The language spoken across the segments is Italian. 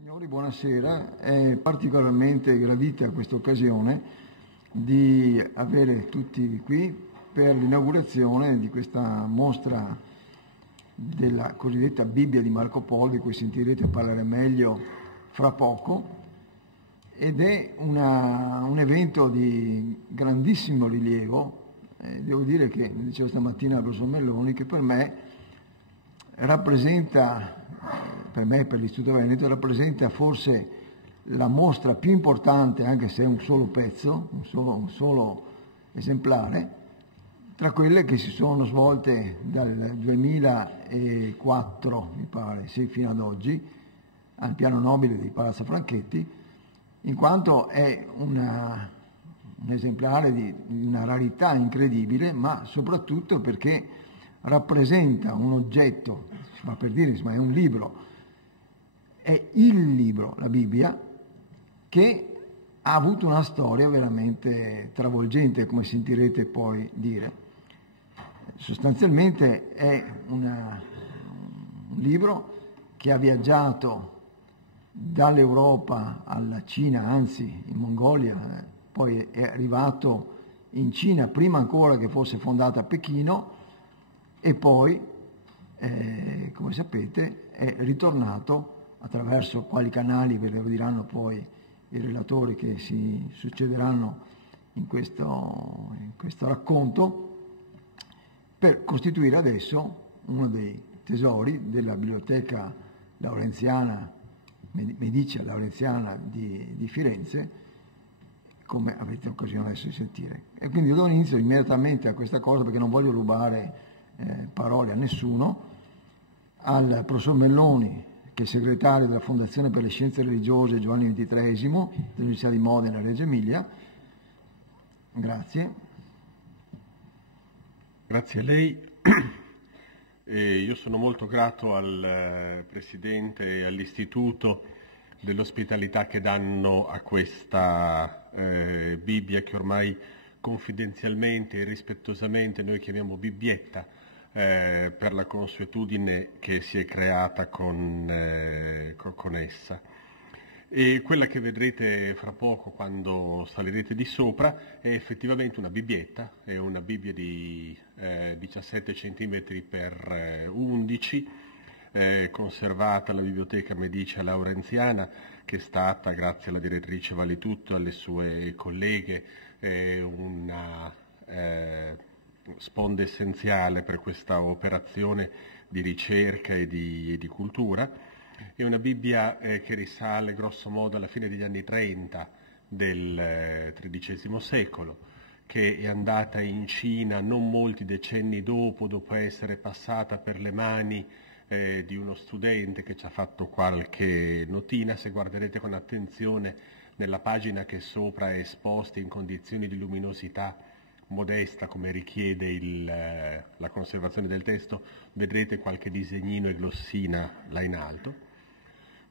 Signori, buonasera. È particolarmente gradita questa occasione di avere tutti qui per l'inaugurazione di questa mostra della cosiddetta Bibbia di Marco Polo, di cui sentirete parlare meglio fra poco, ed è un evento di grandissimo rilievo. Devo dire che, mi dicevo stamattina al professor Melloni, che per me rappresenta, per me e per l'Istituto Veneto, rappresenta forse la mostra più importante, anche se è un solo pezzo, un solo esemplare, tra quelle che si sono svolte dal 2004, mi pare, sì, fino ad oggi, al piano nobile di Palazzo Franchetti, in quanto è un esemplare di una rarità incredibile, ma soprattutto perché rappresenta un oggetto, si fa per dire, insomma, è un libro, è il libro, la Bibbia, che ha avuto una storia veramente travolgente, come sentirete poi dire. Sostanzialmente è un libro che ha viaggiato dall'Europa alla Cina, anzi in Mongolia, poi è arrivato in Cina prima ancora che fosse fondata a Pechino e poi, come sapete, è ritornato attraverso quali canali, ve lo diranno poi i relatori che si succederanno in questo racconto, per costituire adesso uno dei tesori della biblioteca laurenziana, Medicea Laurenziana di Firenze, come avete occasione adesso di sentire. E quindi io do inizio immediatamente a questa cosa, perché non voglio rubare parole a nessuno, al professor Melloni, che è segretario della Fondazione per le Scienze Religiose Giovanni XXIII dell'Università di Modena e Reggio Emilia. Grazie. Grazie a lei. Io sono molto grato al Presidente e all'Istituto dell'ospitalità che danno a questa Bibbia, che ormai confidenzialmente e rispettosamente noi chiamiamo Bibbietta, per la consuetudine che si è creata con essa. E quella che vedrete fra poco quando salirete di sopra è effettivamente una Bibbietta, è una Bibbia di 17 cm per 11, conservata alla Biblioteca Medicea Laurenziana, che è stata, grazie alla direttrice Valitutto e alle sue colleghe, una sponda essenziale per questa operazione di ricerca e di cultura. È una Bibbia che risale grosso modo alla fine degli anni 30 del XIII secolo, che è andata in Cina non molti decenni dopo essere passata per le mani di uno studente che ci ha fatto qualche notina. Se guarderete con attenzione nella pagina che sopra è esposta in condizioni di luminosità modesta, come richiede la conservazione del testo, vedrete qualche disegnino e glossina là in alto.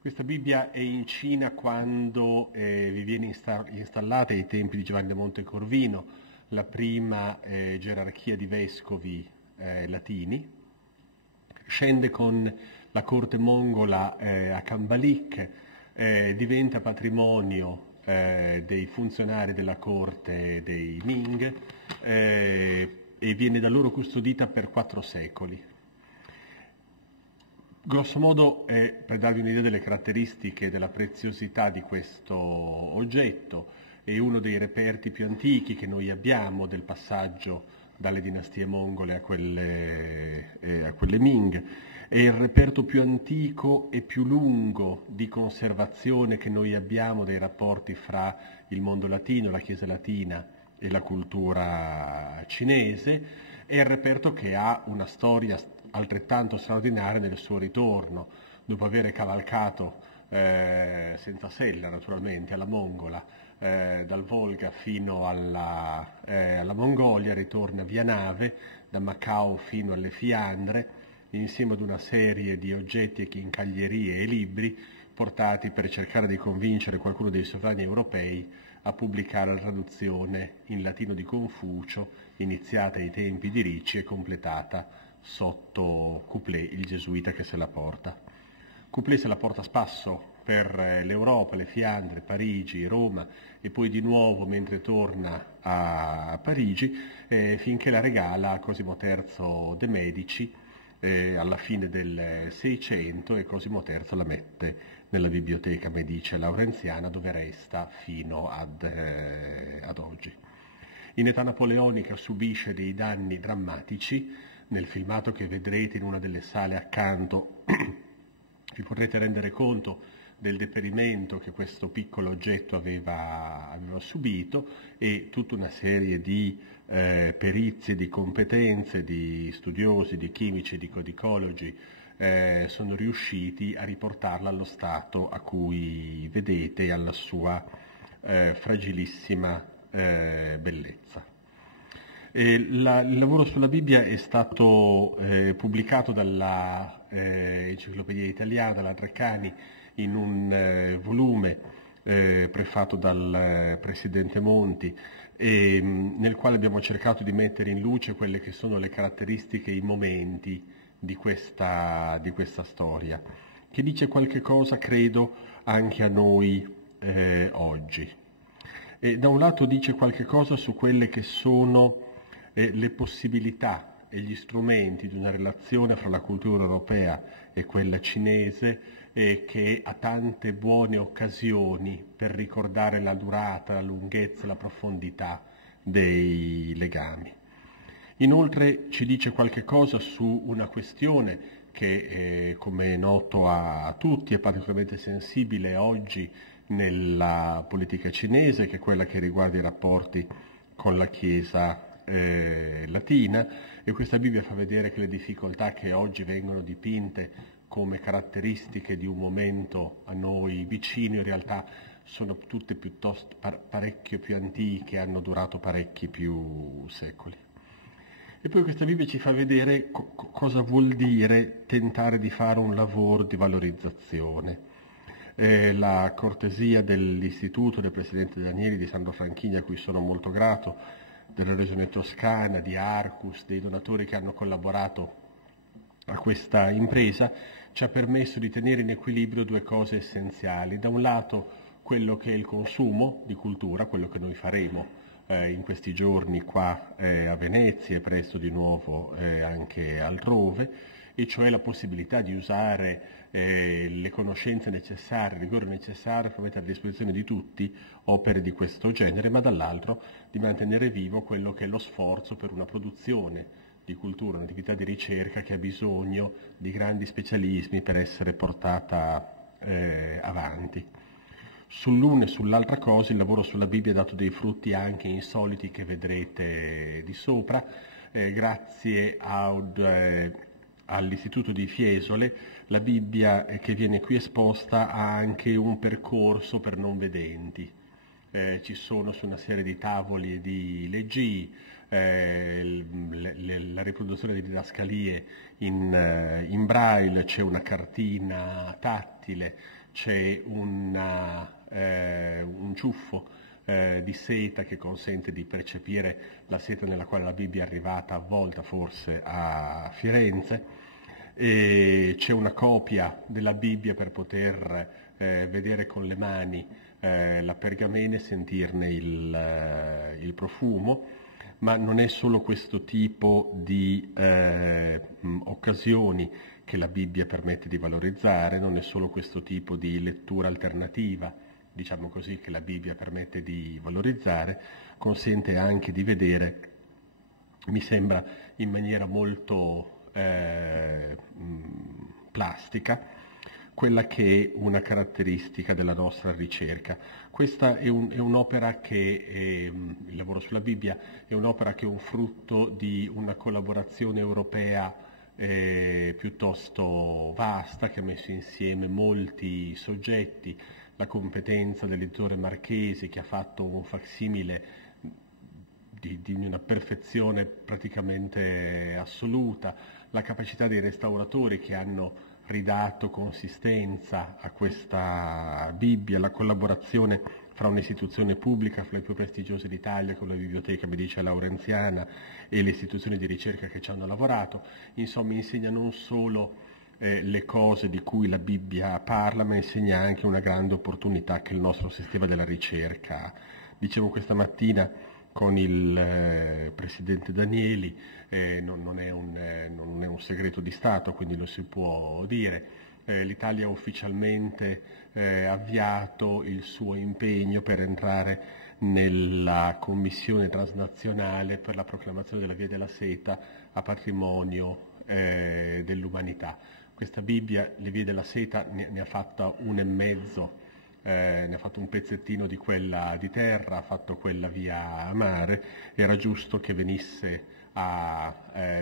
Questa Bibbia è in Cina quando vi viene installata ai tempi di Giovanni da Montecorvino la prima gerarchia di vescovi latini, scende con la corte mongola a Kambalik, diventa patrimonio dei funzionari della corte dei Ming e viene da loro custodita per 4 secoli. Grosso modo, per darvi un'idea delle caratteristiche e della preziosità di questo oggetto, è uno dei reperti più antichi che noi abbiamo del passaggio dalle dinastie mongole a quelle Ming. È il reperto più antico e più lungo di conservazione che noi abbiamo dei rapporti fra il mondo latino, la Chiesa latina e la cultura cinese. È il reperto che ha una storia altrettanto straordinaria nel suo ritorno, dopo aver cavalcato senza sella naturalmente alla Mongola, dal Volga fino alla Mongolia, ritorna via nave da Macao fino alle Fiandre, insieme ad una serie di oggetti e chincaglierie e libri portati per cercare di convincere qualcuno dei sovrani europei a pubblicare la traduzione in latino di Confucio, iniziata ai tempi di Ricci e completata sotto Couplet, il gesuita che se la porta. Couplet se la porta spasso per l'Europa, le Fiandre, Parigi, Roma e poi di nuovo mentre torna a Parigi, finché la regala a Cosimo III de' Medici alla fine del Seicento, e Cosimo III la mette nella Biblioteca Medicea Laurenziana, dove resta fino ad oggi. In età napoleonica subisce dei danni drammatici. Nel filmato che vedrete in una delle sale accanto vi potrete rendere conto del deperimento che questo piccolo oggetto aveva subito, e tutta una serie di perizie, di competenze, di studiosi, di chimici, di codicologi sono riusciti a riportarla allo stato a cui vedete e alla sua fragilissima bellezza. Il lavoro sulla Bibbia è stato pubblicato dalla Enciclopedia Italiana, dalla Treccani, in un volume prefatto dal Presidente Monti, nel quale abbiamo cercato di mettere in luce quelle che sono le caratteristiche, i momenti di questa storia, che dice qualche cosa, credo, anche a noi oggi. Da un lato dice qualche cosa su quelle che sono le possibilità e gli strumenti di una relazione fra la cultura europea e quella cinese, che ha tante buone occasioni per ricordare la durata, la lunghezza, la profondità dei legami. Inoltre ci dice qualche cosa su una questione che, come è noto a tutti, è particolarmente sensibile oggi nella politica cinese, che è quella che riguarda i rapporti con la Chiesa latina, e questa Bibbia fa vedere che le difficoltà che oggi vengono dipinte come caratteristiche di un momento a noi vicino, in realtà sono tutte piuttosto parecchio più antiche, hanno durato parecchi più secoli. E poi questa Bibbia ci fa vedere cosa vuol dire tentare di fare un lavoro di valorizzazione. La cortesia dell'Istituto del Presidente Danieli, di Sandro Franchini, a cui sono molto grato, della Regione Toscana, di Arcus, dei donatori che hanno collaborato a questa impresa, ci ha permesso di tenere in equilibrio due cose essenziali. Da un lato quello che è il consumo di cultura, quello che noi faremo in questi giorni qua a Venezia e presto di nuovo anche altrove, e cioè la possibilità di usare le conoscenze necessarie, il rigore necessario per mettere a disposizione di tutti opere di questo genere, ma dall'altro di mantenere vivo quello che è lo sforzo per una produzione di cultura, un'attività di ricerca che ha bisogno di grandi specialismi per essere portata avanti. Sull'una e sull'altra cosa il lavoro sulla Bibbia ha dato dei frutti anche insoliti che vedrete di sopra, grazie all'Istituto di Fiesole. La Bibbia che viene qui esposta ha anche un percorso per non vedenti. Ci sono su una serie di tavoli e di leggii la riproduzione di didascalie in braille, c'è una cartina tattile, c'è un ciuffo di seta che consente di percepire la seta nella quale la Bibbia è arrivata, avvolta forse a Firenze, e c'è una copia della Bibbia per poter vedere con le mani la pergamena e sentirne il profumo. Ma non è solo questo tipo di occasioni che la Bibbia permette di valorizzare, non è solo questo tipo di lettura alternativa, diciamo così, che la Bibbia permette di valorizzare, consente anche di vedere, mi sembra in maniera molto plastica, quella che è una caratteristica della nostra ricerca. Questa è un'opera che, il lavoro sulla Bibbia, è un'opera che è un frutto di una collaborazione europea piuttosto vasta, che ha messo insieme molti soggetti, la competenza dell'editore Marchesi, che ha fatto un facsimile di una perfezione praticamente assoluta, la capacità dei restauratori che hanno ridato consistenza a questa Bibbia, la collaborazione fra un'istituzione pubblica, fra le più prestigiose d'Italia, con la Biblioteca Medicea Laurenziana, e le istituzioni di ricerca che ci hanno lavorato, insomma insegna non solo le cose di cui la Bibbia parla, ma insegna anche una grande opportunità che il nostro sistema della ricerca ha. Dicevo questa mattina con il presidente Danieli, non è un segreto di Stato, quindi lo si può dire. L'Italia ha ufficialmente avviato il suo impegno per entrare nella commissione transnazionale per la proclamazione della Via della Seta a patrimonio dell'umanità. Questa Bibbia, le Vie della Seta, ne ha fatta 1,5, ne ha fatto un pezzettino di quella di terra, ha fatto quella via mare. Era giusto che venisse a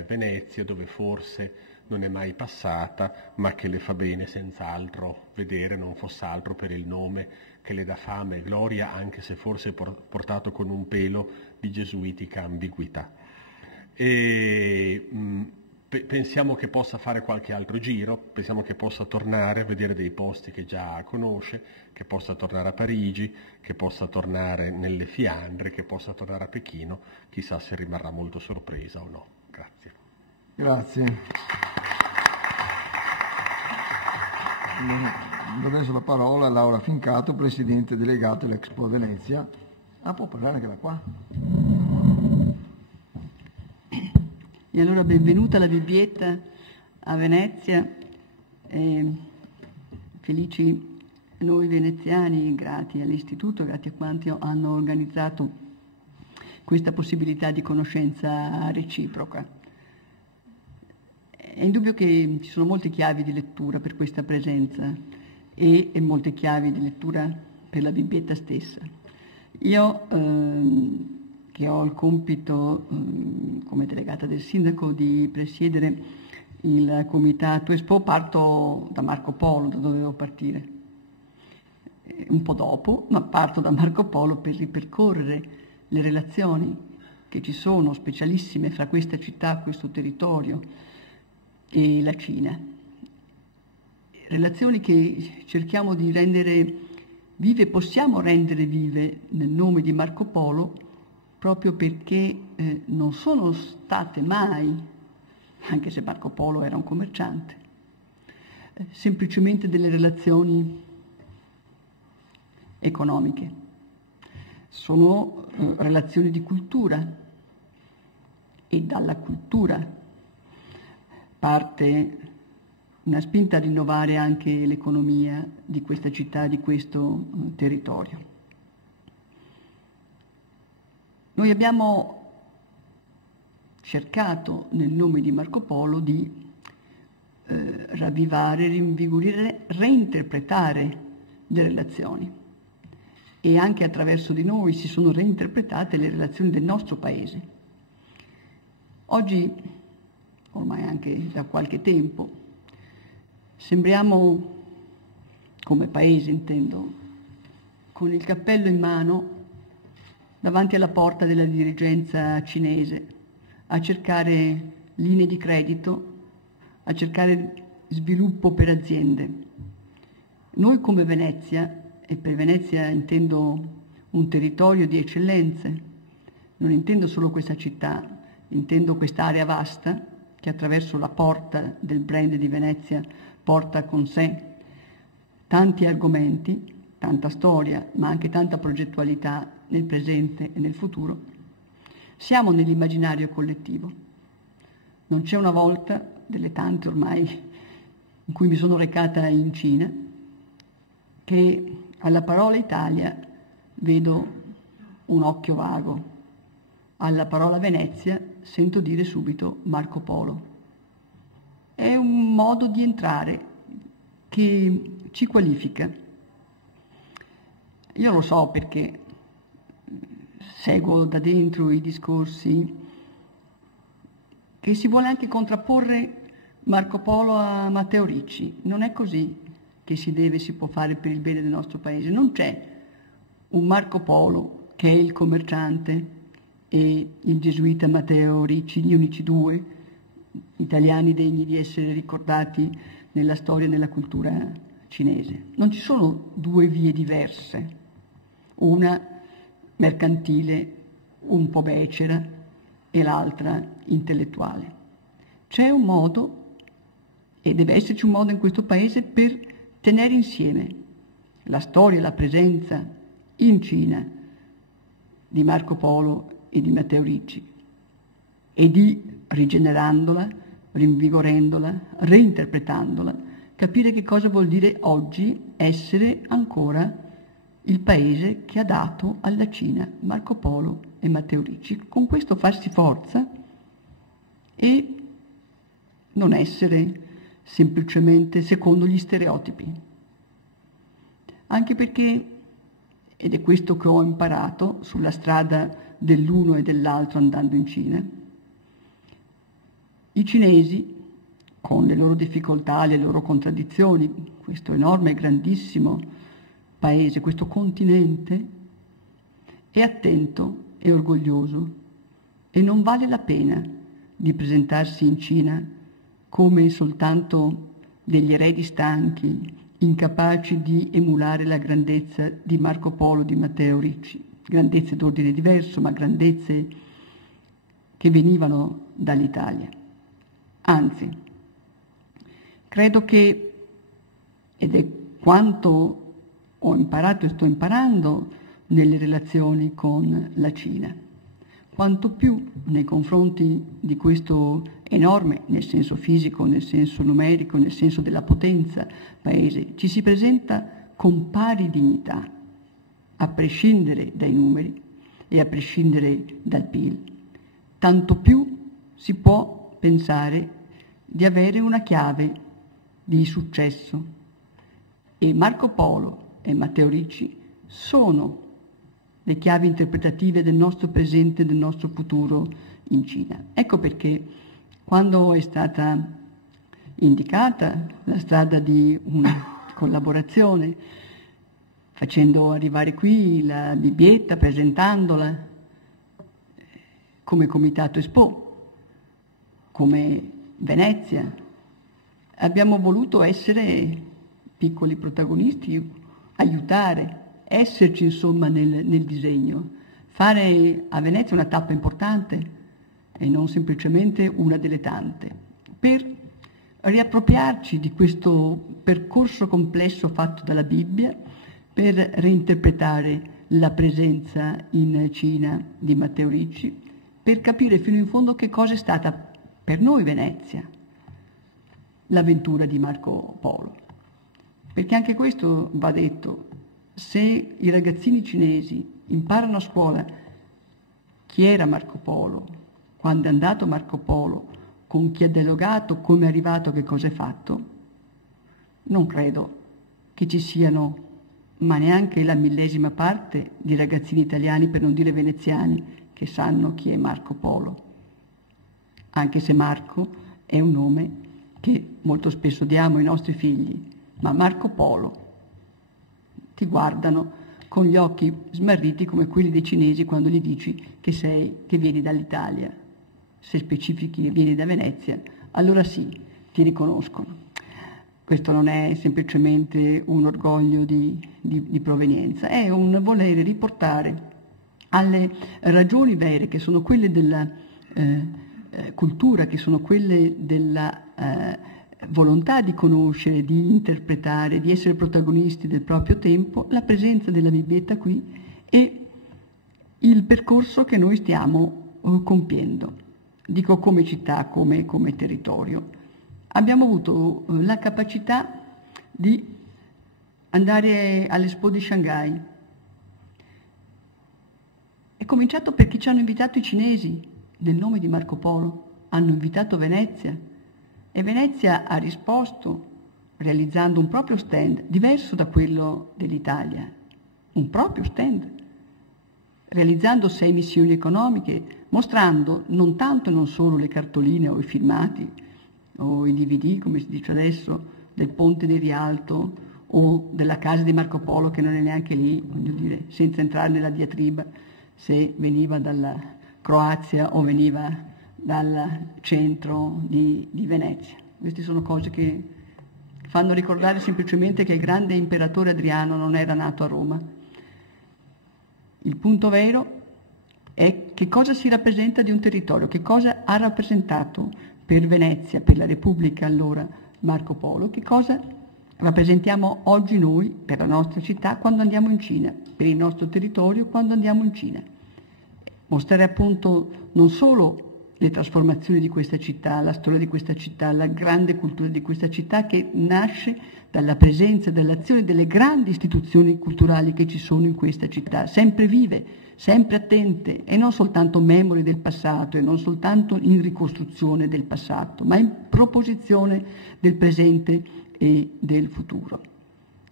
Venezia, dove forse non è mai passata, ma che le fa bene senz'altro vedere, non fosse altro per il nome che le dà fama e gloria, anche se forse portato con un pelo di gesuitica ambiguità. Pensiamo che possa fare qualche altro giro, pensiamo che possa tornare a vedere dei posti che già conosce, che possa tornare a Parigi, che possa tornare nelle Fiandre, che possa tornare a Pechino, chissà se rimarrà molto sorpresa o no. Grazie. Grazie. Do adesso la parola a Laura Fincato, Presidente Delegato dell'Expo Venezia. Può parlare anche da qua. E allora benvenuta alla Bibbietta a Venezia, felici noi veneziani, grati all'Istituto, grati a quanti hanno organizzato questa possibilità di conoscenza reciproca. È indubbio che ci sono molte chiavi di lettura per questa presenza e molte chiavi di lettura per la Bibbietta stessa. Io che ho il compito, come delegata del sindaco, di presiedere il comitato Expo, parto da Marco Polo, da dove dovevo partire. Un po' dopo, ma parto da Marco Polo per ripercorrere le relazioni che ci sono, specialissime, fra questa città, questo territorio e la Cina. Relazioni che cerchiamo di rendere vive, possiamo rendere vive nel nome di Marco Polo, proprio perché non sono state mai, anche se Marco Polo era un commerciante, semplicemente delle relazioni economiche. Sono relazioni di cultura, e dalla cultura parte una spinta a rinnovare anche l'economia di questa città, di questo territorio. Noi abbiamo cercato, nel nome di Marco Polo, di ravvivare, rinvigorire, reinterpretare le relazioni, e anche attraverso di noi si sono reinterpretate le relazioni del nostro Paese. Oggi, ormai anche da qualche tempo, sembriamo, come Paese intendo, con il cappello in mano davanti alla porta della dirigenza cinese, a cercare linee di credito, a cercare sviluppo per aziende. Noi come Venezia, e per Venezia intendo un territorio di eccellenze, non intendo solo questa città, intendo quest'area vasta che attraverso la porta del brand di Venezia porta con sé tanti argomenti, tanta storia, ma anche tanta progettualità nel presente e nel futuro. Siamo nell'immaginario collettivo. Non c'è una volta, delle tante ormai, in cui mi sono recata in Cina, che alla parola Italia vedo un occhio vago. Alla parola Venezia sento dire subito Marco Polo. È un modo di entrare che ci qualifica. Io lo so perché seguo da dentro i discorsi che si vuole anche contrapporre Marco Polo a Matteo Ricci. Non è così che si può fare per il bene del nostro Paese. Non c'è un Marco Polo che è il commerciante e il gesuita Matteo Ricci, gli unici due italiani degni di essere ricordati nella storia e nella cultura cinese. Non ci sono due vie diverse, una mercantile, un po' becera, e l'altra intellettuale. C'è un modo e deve esserci un modo in questo paese per tenere insieme la storia e la presenza in Cina di Marco Polo e di Matteo Ricci e di, rigenerandola, rinvigorendola, reinterpretandola, capire che cosa vuol dire oggi essere ancora il paese che ha dato alla Cina Marco Polo e Matteo Ricci. Con questo farsi forza e non essere semplicemente secondo gli stereotipi. Anche perché, ed è questo che ho imparato sulla strada dell'uno e dell'altro andando in Cina, i cinesi, con le loro difficoltà, le loro contraddizioni, questo enorme e grandissimo paese, questo continente, è attento e orgoglioso e non vale la pena di presentarsi in Cina come soltanto degli eredi stanchi, incapaci di emulare la grandezza di Marco Polo, di Matteo Ricci, grandezze d'ordine diverso, ma grandezze che venivano dall'Italia. Anzi, credo che, ed è quanto ho imparato e sto imparando nelle relazioni con la Cina, quanto più nei confronti di questo enorme, nel senso fisico, nel senso numerico, nel senso della potenza, paese, ci si presenta con pari dignità, a prescindere dai numeri e a prescindere dal PIL, tanto più si può pensare di avere una chiave di successo. E Marco Polo e Matteo Ricci sono le chiavi interpretative del nostro presente e del nostro futuro in Cina. Ecco perché quando è stata indicata la strada di una collaborazione, facendo arrivare qui la Bibbietta, presentandola come Comitato Expo, come Venezia, abbiamo voluto essere piccoli protagonisti, aiutare, esserci insomma nel disegno, fare a Venezia una tappa importante e non semplicemente una delle tante, per riappropriarci di questo percorso complesso fatto dalla Bibbia, per reinterpretare la presenza in Cina di Matteo Ricci, per capire fino in fondo che cosa è stata per noi Venezia l'avventura di Marco Polo. Perché anche questo va detto, se i ragazzini cinesi imparano a scuola chi era Marco Polo, quando è andato Marco Polo, con chi ha dialogato, come è arrivato, che cosa è fatto, non credo che ci siano, ma neanche la millesima parte di ragazzini italiani, per non dire veneziani, che sanno chi è Marco Polo. Anche se Marco è un nome che molto spesso diamo ai nostri figli, ma Marco Polo ti guardano con gli occhi smarriti come quelli dei cinesi quando gli dici che vieni dall'Italia. Se specifichi che vieni da Venezia, allora sì, ti riconoscono. Questo non è semplicemente un orgoglio di provenienza, è un volere riportare alle ragioni vere, che sono quelle della cultura, che sono quelle della volontà di conoscere, di interpretare, di essere protagonisti del proprio tempo, la presenza della Bibbietta qui e il percorso che noi stiamo compiendo. Dico come città, come territorio. Abbiamo avuto la capacità di andare all'Expo di Shanghai. È cominciato perché ci hanno invitato i cinesi, nel nome di Marco Polo, hanno invitato Venezia e Venezia ha risposto realizzando un proprio stand diverso da quello dell'Italia, un proprio stand, realizzando 6 missioni economiche, mostrando non tanto e non solo le cartoline o i filmati o i DVD, come si dice adesso, del Ponte di Rialto o della casa di Marco Polo, che non è neanche lì, voglio dire, senza entrare nella diatriba se veniva dalla Croazia o veniva dal centro di Venezia. Queste sono cose che fanno ricordare semplicemente che il grande imperatore Adriano non era nato a Roma. Il punto vero è che cosa si rappresenta di un territorio, che cosa ha rappresentato per Venezia, per la Repubblica allora, Marco Polo, che cosa rappresentiamo oggi noi per la nostra città quando andiamo in Cina, per il nostro territorio quando andiamo in Cina. Mostrare appunto non solo le trasformazioni di questa città, la storia di questa città, la grande cultura di questa città che nasce dalla presenza e dall'azione delle grandi istituzioni culturali che ci sono in questa città, sempre vive, sempre attente e non soltanto memori del passato e non soltanto in ricostruzione del passato, ma in proposizione del presente e del futuro.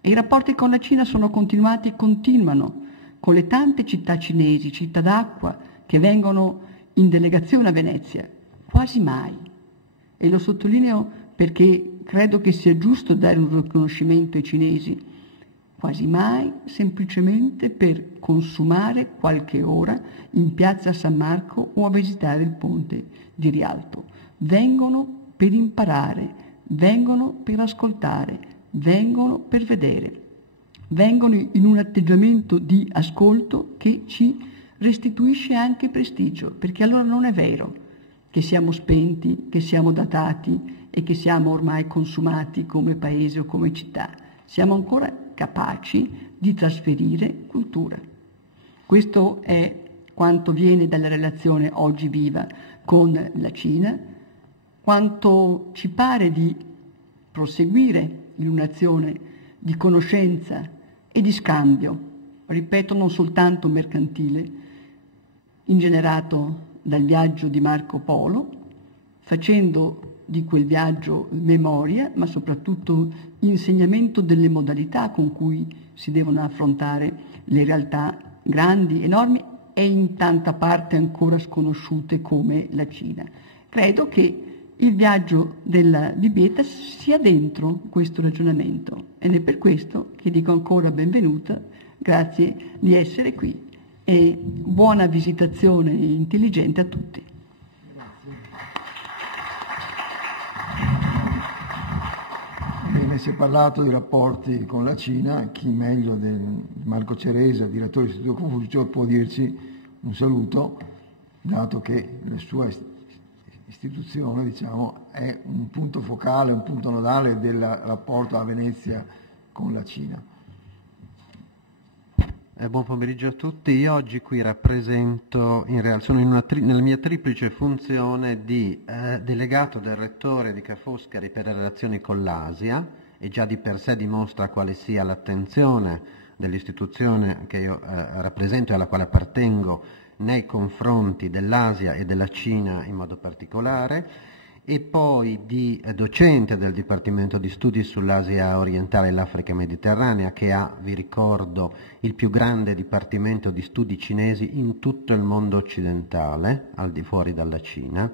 E i rapporti con la Cina sono continuati e continuano con le tante città cinesi, città d'acqua, che vengono in delegazione a Venezia, quasi mai. E lo sottolineo perché credo che sia giusto dare un riconoscimento ai cinesi, quasi mai semplicemente per consumare qualche ora in piazza San Marco o a visitare il ponte di Rialto. Vengono per imparare, vengono per ascoltare, vengono per vedere, vengono in un atteggiamento di ascolto che ci restituisce anche prestigio, perché allora non è vero che siamo spenti, che siamo datati e che siamo ormai consumati come paese o come città. Siamo ancora capaci di trasferire cultura. Questo è quanto viene dalla relazione oggi viva con la Cina, quanto ci pare di proseguire in un'azione di conoscenza e di scambio, ripeto, non soltanto mercantile, ingenerato dal viaggio di Marco Polo, facendo di quel viaggio memoria, ma soprattutto insegnamento delle modalità con cui si devono affrontare le realtà grandi, enormi e in tanta parte ancora sconosciute come la Cina. Credo che il viaggio della Bibbieta sia dentro questo ragionamento ed è per questo che dico ancora benvenuta, grazie di essere qui e buona visitazione intelligente a tutti. Bene, si è parlato di rapporti con la Cina, chi meglio di Marco Ceresa, direttore dell'Istituto Confucio, può dirci un saluto, dato che la sua istituzione, diciamo, è un punto focale, un punto nodale del rapporto a Venezia con la Cina. Buon pomeriggio a tutti. Io oggi qui rappresento, sono nella mia triplice funzione di delegato del rettore di Ca' Foscari per le relazioni con l'Asia, e già di per sé dimostra quale sia l'attenzione dell'istituzione che io rappresento e alla quale appartengo nei confronti dell'Asia e della Cina in modo particolare, e poi di docente del Dipartimento di Studi sull'Asia orientale e l'Africa mediterranea, che ha, vi ricordo, il più grande dipartimento di studi cinesi in tutto il mondo occidentale, al di fuori dalla Cina,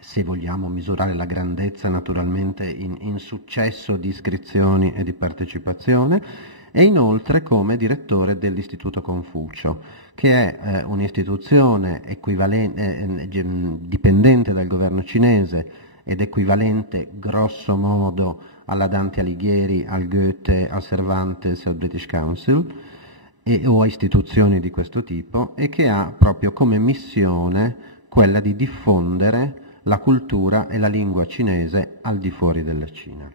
se vogliamo misurare la grandezza naturalmente in successo di iscrizioni e di partecipazione, e inoltre come direttore dell'Istituto Confucio, che è un'istituzione dipendente dal governo cinese ed equivalente grosso modo alla Dante Alighieri, al Goethe, al Cervantes e al British Council, o a istituzioni di questo tipo, e che ha proprio come missione quella di diffondere la cultura e la lingua cinese al di fuori della Cina.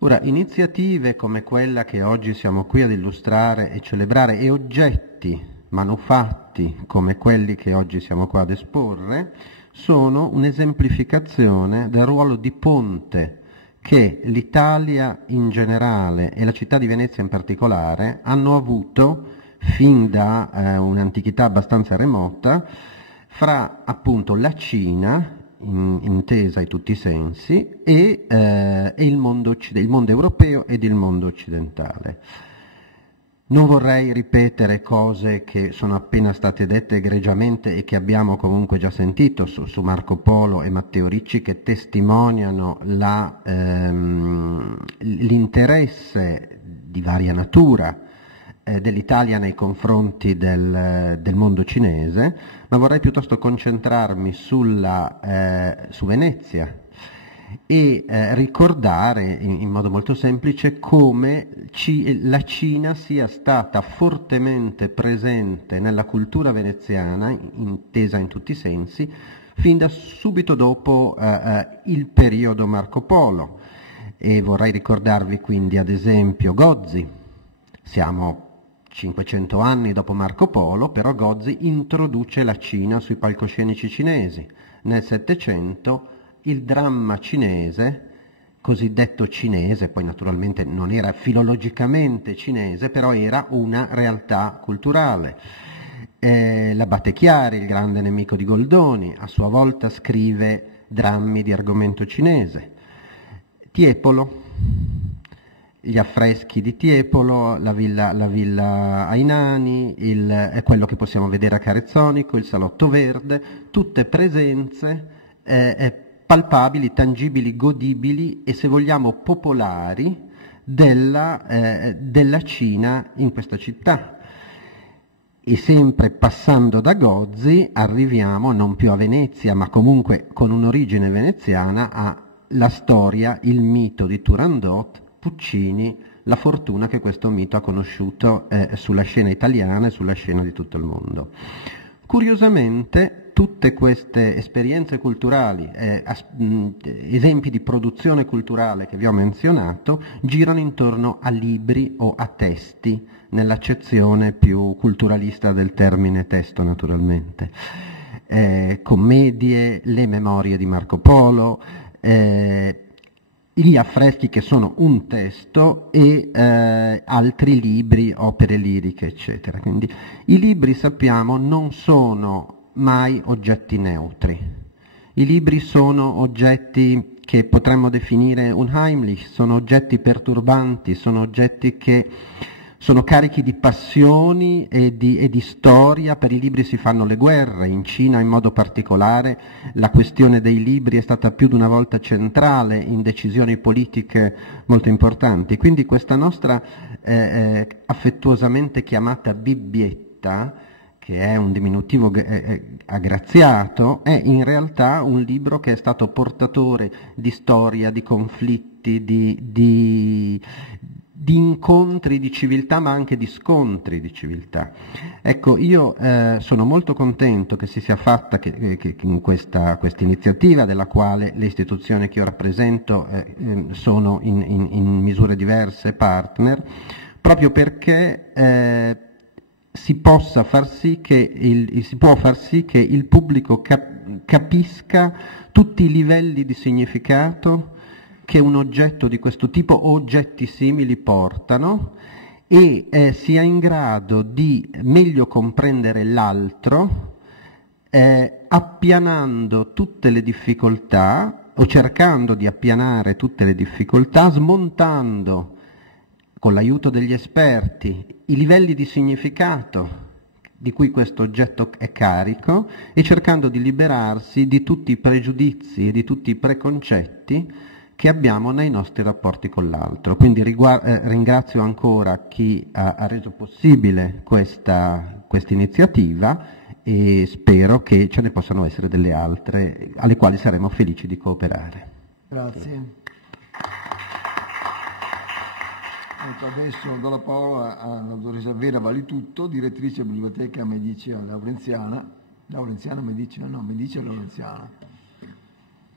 Ora, iniziative come quella che oggi siamo qui ad illustrare e celebrare, e oggetti manufatti come quelli che oggi siamo qua ad esporre, sono un'esemplificazione del ruolo di ponte che l'Italia in generale e la città di Venezia in particolare hanno avuto fin da un'antichità abbastanza remota fra appunto la Cina, intesa in tutti i sensi, e il mondo europeo ed il mondo occidentale. Non vorrei ripetere cose che sono appena state dette egregiamente e che abbiamo comunque già sentito su Marco Polo e Matteo Ricci, che testimoniano l'interesse di varia natura dell'Italia nei confronti del mondo cinese, ma vorrei piuttosto concentrarmi su Venezia e ricordare in modo molto semplice come la Cina sia stata fortemente presente nella cultura veneziana, intesa in tutti i sensi, fin da subito dopo il periodo Marco Polo. E vorrei ricordarvi quindi ad esempio Gozzi. Siamo 500 anni dopo Marco Polo, però Gozzi introduce la Cina sui palcoscenici cinesi. Nel Settecento il dramma cinese, cosiddetto cinese, poi naturalmente non era filologicamente cinese, però era una realtà culturale. L'Abate Chiari, il grande nemico di Goldoni, a sua volta scrive drammi di argomento cinese. Tiepolo, gli affreschi di Tiepolo, la villa Ainani, è quello che possiamo vedere a Carezzonico, il Salotto Verde, tutte presenze palpabili, tangibili, godibili e, se vogliamo, popolari della Cina in questa città. E sempre passando da Gozzi arriviamo non più a Venezia, ma comunque con un'origine veneziana, alla storia, il mito di Turandot, Puccini, la fortuna che questo mito ha conosciuto sulla scena italiana e sulla scena di tutto il mondo. Curiosamente tutte queste esperienze culturali, esempi di produzione culturale che vi ho menzionato, girano intorno a libri o a testi, nell'accezione più culturalista del termine testo naturalmente. Commedie, le memorie di Marco Polo, gli affreschi che sono un testo e altri libri, opere liriche, eccetera. Quindi i libri, sappiamo, non sono mai oggetti neutri. I libri sono oggetti che potremmo definire unheimlich, sono oggetti perturbanti, sono oggetti che sono carichi di passioni e di storia. Per i libri si fanno le guerre, in Cina in modo particolare la questione dei libri è stata più di una volta centrale in decisioni politiche molto importanti. Quindi questa nostra affettuosamente chiamata Bibbietta, che è un diminutivo aggraziato, è in realtà un libro che è stato portatore di storia, di conflitti, di incontri di civiltà, ma anche di scontri di civiltà. Ecco, io sono molto contento che si sia fatta che in questa iniziativa, della quale le istituzioni che io rappresento sono in misure diverse partner, proprio perché si può far sì che il pubblico capisca tutti i livelli di significato che un oggetto di questo tipo o oggetti simili portano, e sia in grado di meglio comprendere l'altro, appianando tutte le difficoltà, o cercando di appianare tutte le difficoltà, smontando con l'aiuto degli esperti i livelli di significato di cui questo oggetto è carico, e cercando di liberarsi di tutti i pregiudizi e di tutti i preconcetti che abbiamo nei nostri rapporti con l'altro. Quindi ringrazio ancora chi ha reso possibile questa iniziativa, e spero che ce ne possano essere delle altre alle quali saremo felici di cooperare. Grazie. Adesso do la parola alla dottoressa Vera Valitutto, direttrice Biblioteca Medicea Laurenziana,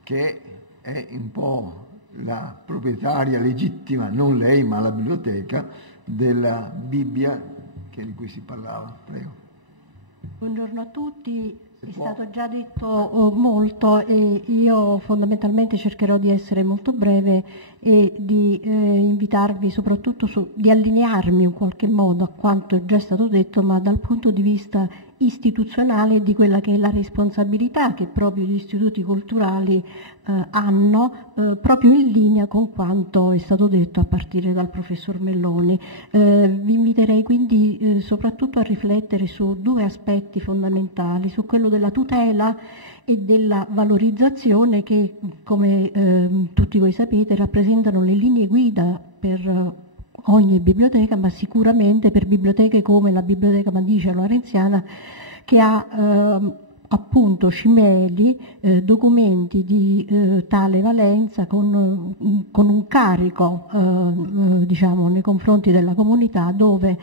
che è un po' la proprietaria legittima, non lei ma la biblioteca, della Bibbia di cui si parlava. Prego. Buongiorno a tutti. È stato già detto molto, e io fondamentalmente cercherò di essere molto breve e di invitarvi soprattutto di allinearmi in qualche modo a quanto è già stato detto, ma dal punto di vista istituzionale, di quella che è la responsabilità che proprio gli istituti culturali hanno, proprio in linea con quanto è stato detto a partire dal professor Melloni. Vi inviterei quindi soprattutto a riflettere su due aspetti fondamentali, su quello della tutela e della valorizzazione che, come tutti voi sapete, rappresentano le linee guida per ogni biblioteca, ma sicuramente per biblioteche come la Biblioteca Medicea Laurenziana, che ha appunto cimeli, documenti di tale valenza, con un carico diciamo nei confronti della comunità, dove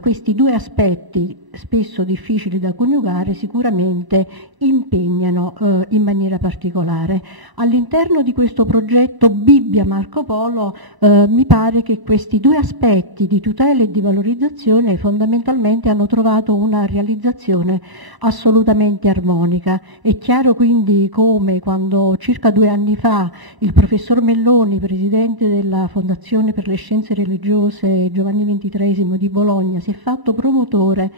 questi due aspetti spesso difficili da coniugare, sicuramente impegnano in maniera particolare. All'interno di questo progetto Bibbia Marco Polo mi pare che questi due aspetti di tutela e di valorizzazione fondamentalmente hanno trovato una realizzazione assolutamente armonica. È chiaro quindi come quando circa 2 anni fa il professor Melloni, presidente della Fondazione per le Scienze Religiose Giovanni XXIII di Bologna, si è fatto promotore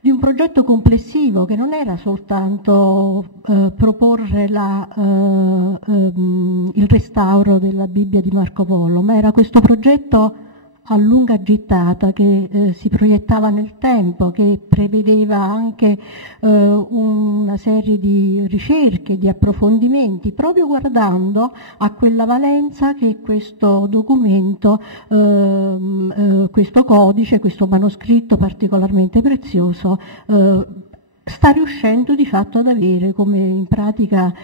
di un progetto complessivo che non era soltanto proporre il restauro della Bibbia di Marco Polo, ma era questo progetto a lunga gittata che si proiettava nel tempo, che prevedeva anche una serie di ricerche, di approfondimenti, proprio guardando a quella valenza che questo documento, questo codice, questo manoscritto particolarmente prezioso sta riuscendo di fatto ad avere, come in pratica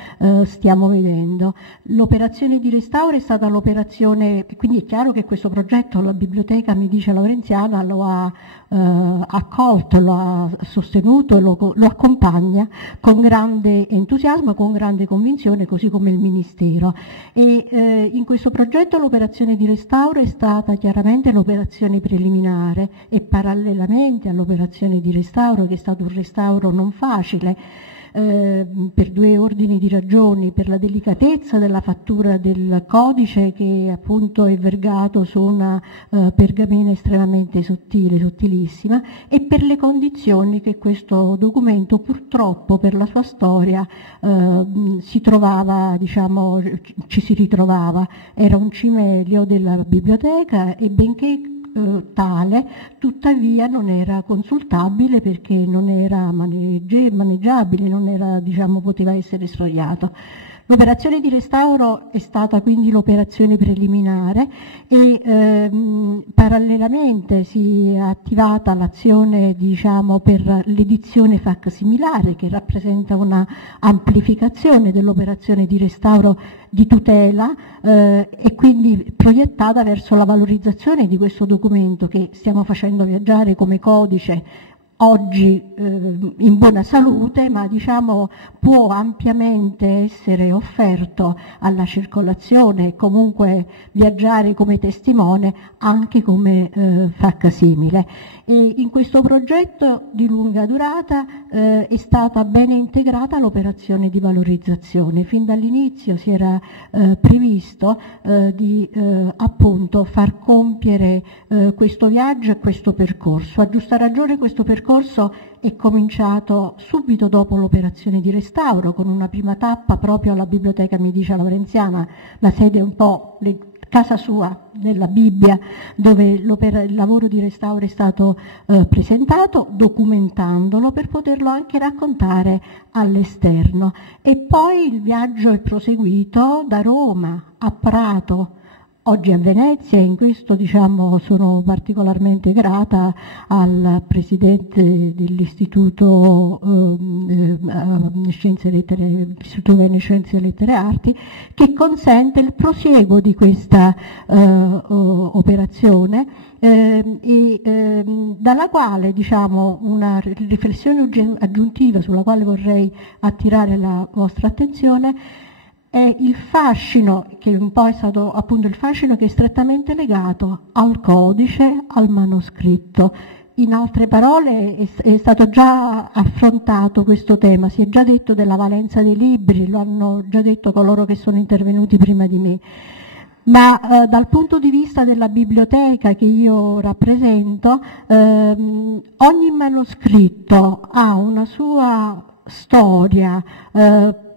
stiamo vedendo. L'operazione di restauro è stata l'operazione, quindi è chiaro che questo progetto la Biblioteca Medicea Laurenziana lo ha accolto, lo ha sostenuto, lo accompagna con grande entusiasmo, con grande convinzione, così come il Ministero. E in questo progetto l'operazione di restauro è stata chiaramente l'operazione preliminare e parallelamente all'operazione di restauro, che è stato un restauro non facile, per 2 ordini di ragioni: per la delicatezza della fattura del codice, che appunto è vergato su una pergamena estremamente sottile, sottilissima, e per le condizioni che questo documento purtroppo per la sua storia si trovava, diciamo, ci si ritrovava. Era un cimelio della biblioteca e benché tale, tuttavia non era consultabile perché non era maneggiabile, non era, diciamo, poteva essere sfogliato. L'operazione di restauro è stata quindi l'operazione preliminare e parallelamente si è attivata l'azione, diciamo, per l'edizione facsimilare, che rappresenta una amplificazione dell'operazione di restauro di tutela e quindi proiettata verso la valorizzazione di questo documento che stiamo facendo viaggiare come codice oggi in buona salute, ma diciamo può ampiamente essere offerto alla circolazione e comunque viaggiare come testimone anche come facsimile. E in questo progetto di lunga durata è stata bene integrata l'operazione di valorizzazione. Fin dall'inizio si era previsto di appunto far compiere questo viaggio e questo percorso. A giusta ragione questo percorso è cominciato subito dopo l'operazione di restauro, con una prima tappa proprio alla Biblioteca Medicea Laurenziana, la sede un po' casa sua nella Bibbia, dove il lavoro di restauro è stato presentato, documentandolo per poterlo anche raccontare all'esterno. E poi il viaggio è proseguito da Roma a Prato, oggi a Venezia, e in questo, diciamo, sono particolarmente grata al presidente dell'Istituto Scienze Istituto Vene Scienze Lettere e Arti, che consente il prosieguo di questa operazione dalla quale, diciamo, una riflessione aggiuntiva sulla quale vorrei attirare la vostra attenzione è il fascino, che un po' è stato appunto il fascino che è strettamente legato al codice, al manoscritto. In altre parole è stato già affrontato questo tema, si è già detto della valenza dei libri, lo hanno già detto coloro che sono intervenuti prima di me. Ma dal punto di vista della biblioteca che io rappresento, ogni manoscritto ha una sua storia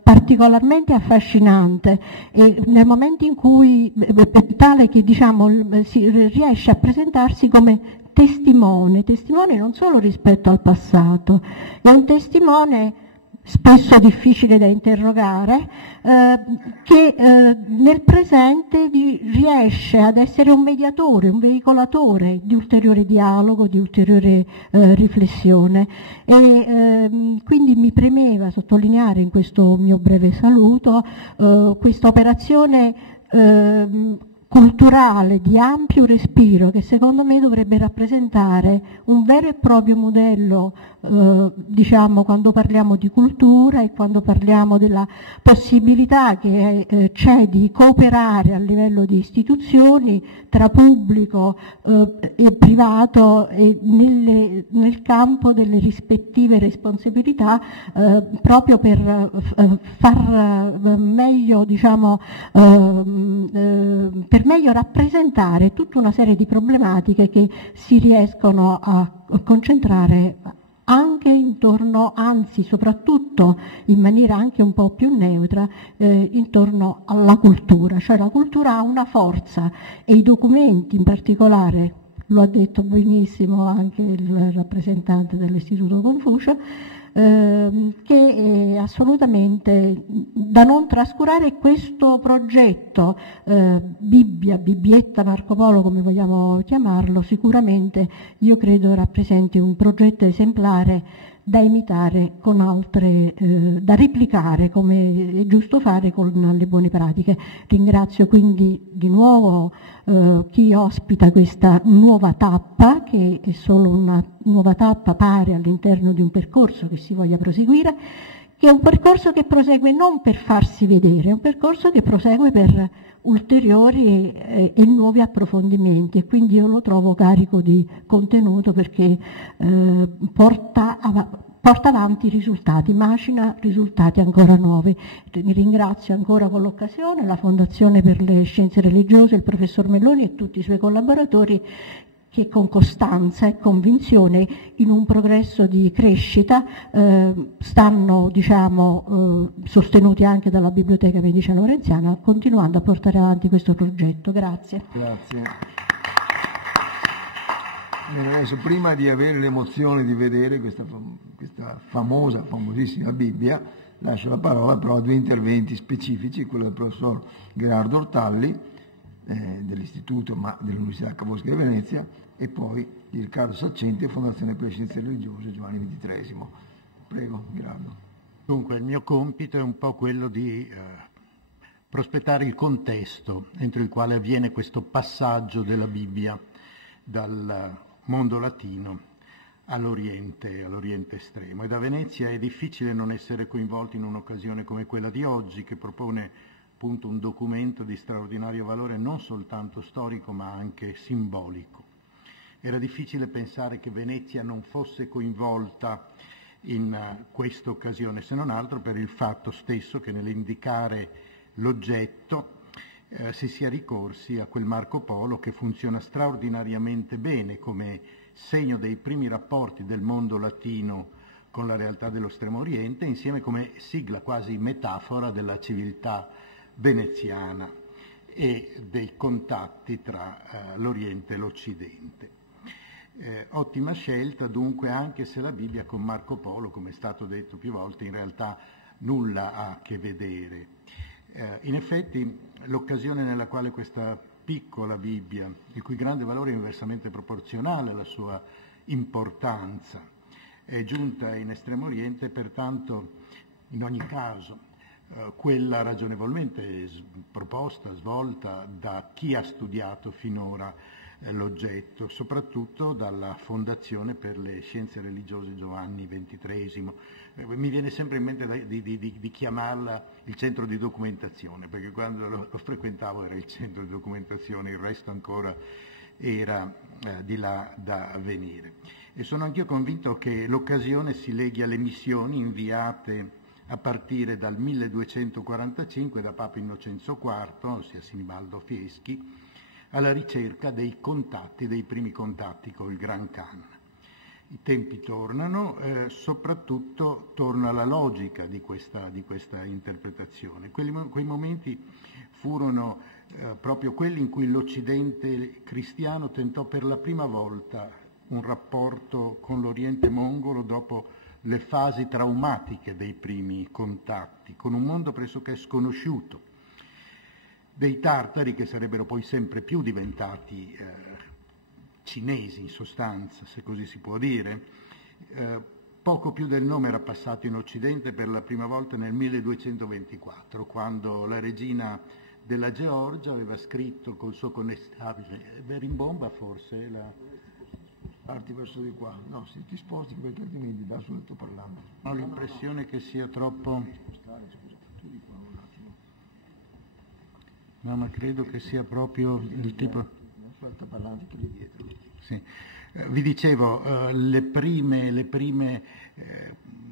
particolarmente affascinante, e nel momento in cui tale che, diciamo, si riesce a presentarsi come testimone non solo rispetto al passato, è un testimone spesso difficile da interrogare, che nel presente riesce ad essere un mediatore, un veicolatore di ulteriore dialogo, di ulteriore riflessione. E quindi mi premeva sottolineare in questo mio breve saluto questa operazione culturale di ampio respiro che secondo me dovrebbe rappresentare un vero e proprio modello, diciamo, quando parliamo di cultura e quando parliamo della possibilità che c'è di cooperare a livello di istituzioni tra pubblico e privato e nel campo delle rispettive responsabilità, proprio per far meglio, diciamo, per meglio rappresentare tutta una serie di problematiche che si riescono a concentrare anche intorno, anzi soprattutto in maniera anche un po' più neutra, intorno alla cultura. Cioè la cultura ha una forza e i documenti in particolare, lo ha detto benissimo anche il rappresentante dell'Istituto Confucio, che è assolutamente da non trascurare. Questo progetto Bibbietta Marco Polo, come vogliamo chiamarlo, sicuramente io credo rappresenti un progetto esemplare da imitare con altre, da replicare come è giusto fare con le buone pratiche. Ringrazio quindi di nuovo chi ospita questa nuova tappa, che è solo una nuova tappa pare all'interno di un percorso che si voglia proseguire, che è un percorso che prosegue non per farsi vedere, è un percorso che prosegue per ulteriori e nuovi approfondimenti, e quindi io lo trovo carico di contenuto perché porta avanti risultati, macina risultati ancora nuovi. Ringrazio ancora con l'occasione la Fondazione per le Scienze Religiose, il professor Melloni e tutti i suoi collaboratori che con costanza e convinzione in un progresso di crescita stanno, diciamo, sostenuti anche dalla Biblioteca Medicea Laurenziana, continuando a portare avanti questo progetto. Grazie. Grazie. Bene, adesso, prima di avere l'emozione di vedere questa famosissima Bibbia, lascio la parola però a due interventi specifici, quello del professor Gerardo Ortalli, dell'Istituto dell'Università Ca' Foscari di Venezia, e poi di Riccardo Saccenti, Fondazione per le Scienze Religiose Giovanni XXIII. Prego, Gerardo. Dunque, il mio compito è un po' quello di prospettare il contesto entro il quale avviene questo passaggio della Bibbia dal mondo latino all'Oriente estremo. E da Venezia è difficile non essere coinvolti in un'occasione come quella di oggi, che propone appunto un documento di straordinario valore non soltanto storico ma anche simbolico. Era difficile pensare che Venezia non fosse coinvolta in questa occasione, se non altro per il fatto stesso che nell'indicare l'oggetto si sia ricorsi a quel Marco Polo che funziona straordinariamente bene come segno dei primi rapporti del mondo latino con la realtà dello Estremo Oriente, insieme come sigla, quasi metafora, della civiltà veneziana e dei contatti tra l'Oriente e l'Occidente. Ottima scelta dunque, anche se la Bibbia con Marco Polo, come è stato detto più volte, in realtà nulla ha a che vedere. In effetti l'occasione nella quale questa piccola Bibbia, il cui grande valore è inversamente proporzionale alla sua importanza, è giunta in Estremo Oriente, pertanto in ogni caso quella ragionevolmente proposta, svolta da chi ha studiato finora l'oggetto, soprattutto dalla Fondazione per le Scienze Religiose Giovanni XXIII. Mi viene sempre in mente di chiamarla il centro di documentazione, perché quando lo frequentavo era il centro di documentazione, il resto ancora era di là da venire. E sono anch'io convinto che l'occasione si leghi alle missioni inviate a partire dal 1245 da Papa Innocenzo IV, ossia Sinibaldo Fieschi, alla ricerca dei contatti, dei primi contatti con il Gran Khan. I tempi tornano, soprattutto torna la logica di questa interpretazione. Quei momenti furono proprio quelli in cui l'Occidente cristiano tentò per la prima volta un rapporto con l'Oriente mongolo dopo le fasi traumatiche dei primi contatti, con un mondo pressoché sconosciuto, dei tartari che sarebbero poi sempre più diventati cinesi in sostanza, se così si può dire. Poco più del nome era passato in Occidente per la prima volta nel 1224, quando la regina della Georgia, aveva scritto col suo connestabile, Berimbomba forse, Parti verso di qua, no, se ti sposti perché altrimenti da solo sto parlando. Ho l'impressione che sia troppo... Spostare, scusa, tu di qua un attimo. No, ma credo che sia proprio il tipo... Aspetta parlando tu di dietro. Sì. Vi dicevo,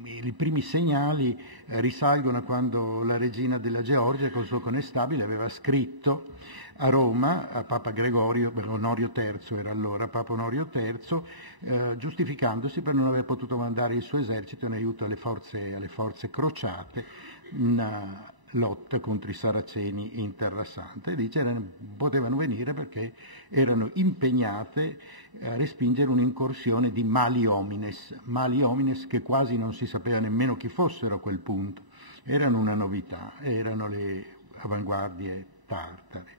i primi segnali risalgono a quando la regina della Georgia col suo connestabile aveva scritto a Roma, a Papa Gregorio, Onorio III era allora, Papa Onorio III, giustificandosi per non aver potuto mandare il suo esercito in aiuto alle forze crociate in lotta contro i saraceni in Terra Santa, e dice che potevano venire perché erano impegnate a respingere un'incursione di mali homines che quasi non si sapeva nemmeno chi fossero a quel punto, erano una novità, erano le avanguardie tartare.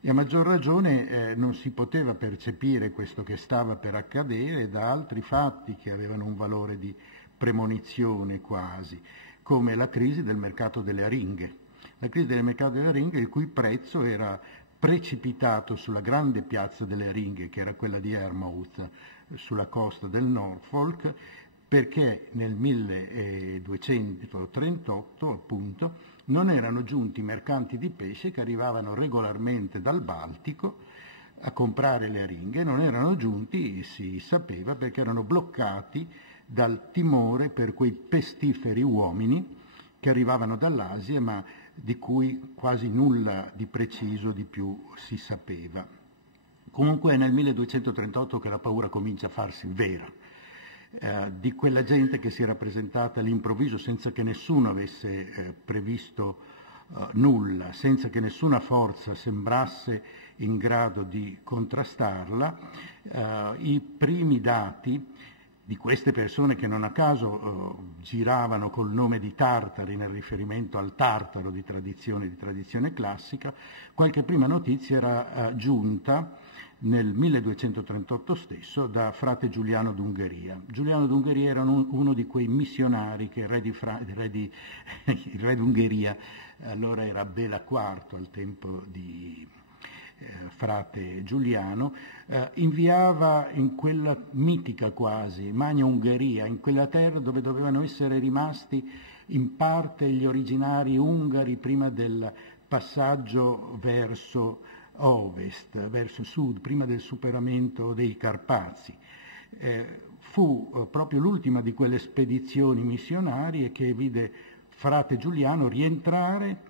E a maggior ragione non si poteva percepire questo che stava per accadere da altri fatti che avevano un valore di premonizione quasi, come la crisi del mercato delle aringhe. La crisi del mercato delle aringhe, il cui prezzo era precipitato sulla grande piazza delle aringhe, che era quella di Yarmouth, sulla costa del Norfolk, perché nel 1238, appunto, non erano giunti mercanti di pesce che arrivavano regolarmente dal Baltico a comprare le aringhe, non erano giunti, si sapeva, perché erano bloccati dal timore per quei pestiferi uomini che arrivavano dall'Asia, ma di cui quasi nulla di preciso di più si sapeva. Comunque è nel 1238 che la paura comincia a farsi vera, di quella gente che si era presentata all'improvviso senza che nessuno avesse previsto nulla, senza che nessuna forza sembrasse in grado di contrastarla. I primi dati di queste persone, che non a caso giravano col nome di Tartari nel riferimento al Tartaro di tradizione classica, qualche prima notizia era giunta nel 1238 stesso da frate Giuliano d'Ungheria. Giuliano d'Ungheria era uno di quei missionari che il re d'Ungheria, allora era Bela IV al tempo di frate Giuliano, inviava in quella mitica quasi Magna Ungheria, in quella terra dove dovevano essere rimasti in parte gli originari ungari prima del passaggio verso ovest, verso sud, prima del superamento dei Carpazi. Fu proprio l'ultima di quelle spedizioni missionarie che vide frate Giuliano rientrare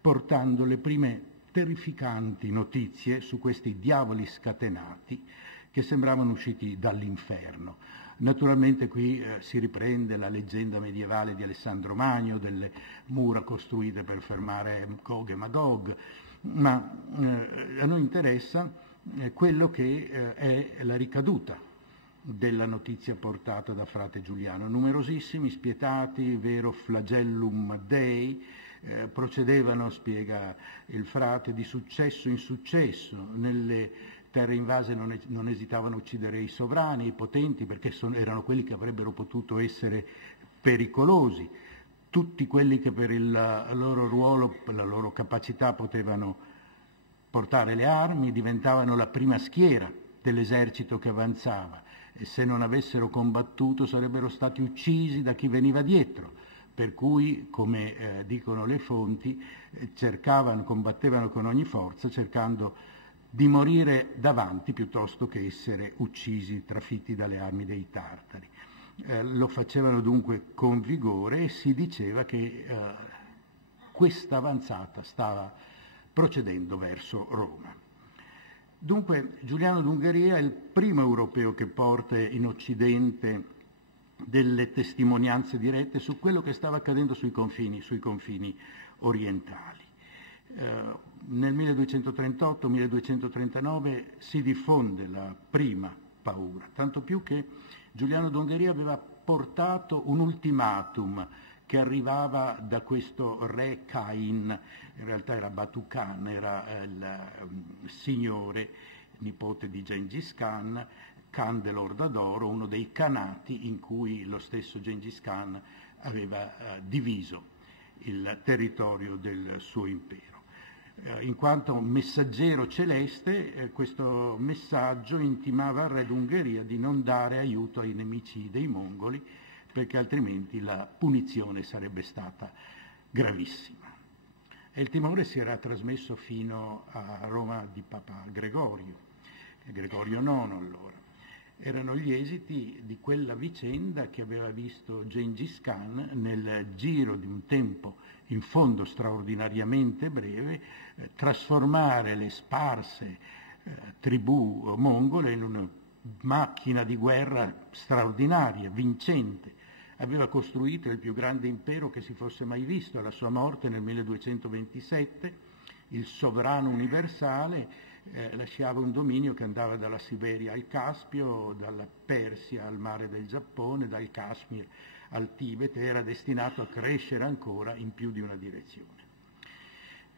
portando le prime terrificanti notizie su questi diavoli scatenati che sembravano usciti dall'inferno. Naturalmente qui si riprende la leggenda medievale di Alessandro Magno, delle mura costruite per fermare Gog e Magog, ma a noi interessa quello che è la ricaduta della notizia portata da frate Giuliano. Numerosissimi, spietati, vero flagellum Dei, procedevano, spiega il frate, di successo in successo. Nelle terre invase non esitavano a uccidere i sovrani, i potenti, perché erano quelli che avrebbero potuto essere pericolosi. Tutti quelli che per il loro ruolo, per la loro capacità potevano portare le armi, diventavano la prima schiera dell'esercito che avanzava, e se non avessero combattuto sarebbero stati uccisi da chi veniva dietro. Per cui, come dicono le fonti, combattevano con ogni forza, cercando di morire davanti piuttosto che essere uccisi, trafitti dalle armi dei tartari. Lo facevano dunque con vigore, e si diceva che questa avanzata stava procedendo verso Roma. Dunque Giuliano d'Ungheria è il primo europeo che porta in Occidente delle testimonianze dirette su quello che stava accadendo sui confini orientali. Nel 1238-1239 si diffonde la prima paura, tanto più che Giuliano d'Ungheria aveva portato un ultimatum che arrivava da questo re Cain, in realtà era Batu Khan, era il signore, nipote di Gengis Khan, Khan dell'Orda d'Oro, uno dei Khanati in cui lo stesso Gengis Khan aveva diviso il territorio del suo impero. in quanto messaggero celeste, questo messaggio intimava al re d'Ungheria di non dare aiuto ai nemici dei mongoli, perché altrimenti la punizione sarebbe stata gravissima. E il timore si era trasmesso fino a Roma di Papa Gregorio IX allora. Erano gli esiti di quella vicenda che aveva visto Gengis Khan nel giro di un tempo in fondo straordinariamente breve trasformare le sparse tribù mongole in una macchina di guerra straordinaria, vincente. Aveva costruito il più grande impero che si fosse mai visto. Alla sua morte nel 1227 il sovrano universale lasciava un dominio che andava dalla Siberia al Caspio, dalla Persia al mare del Giappone, dal Kashmir al Tibet, e era destinato a crescere ancora in più di una direzione.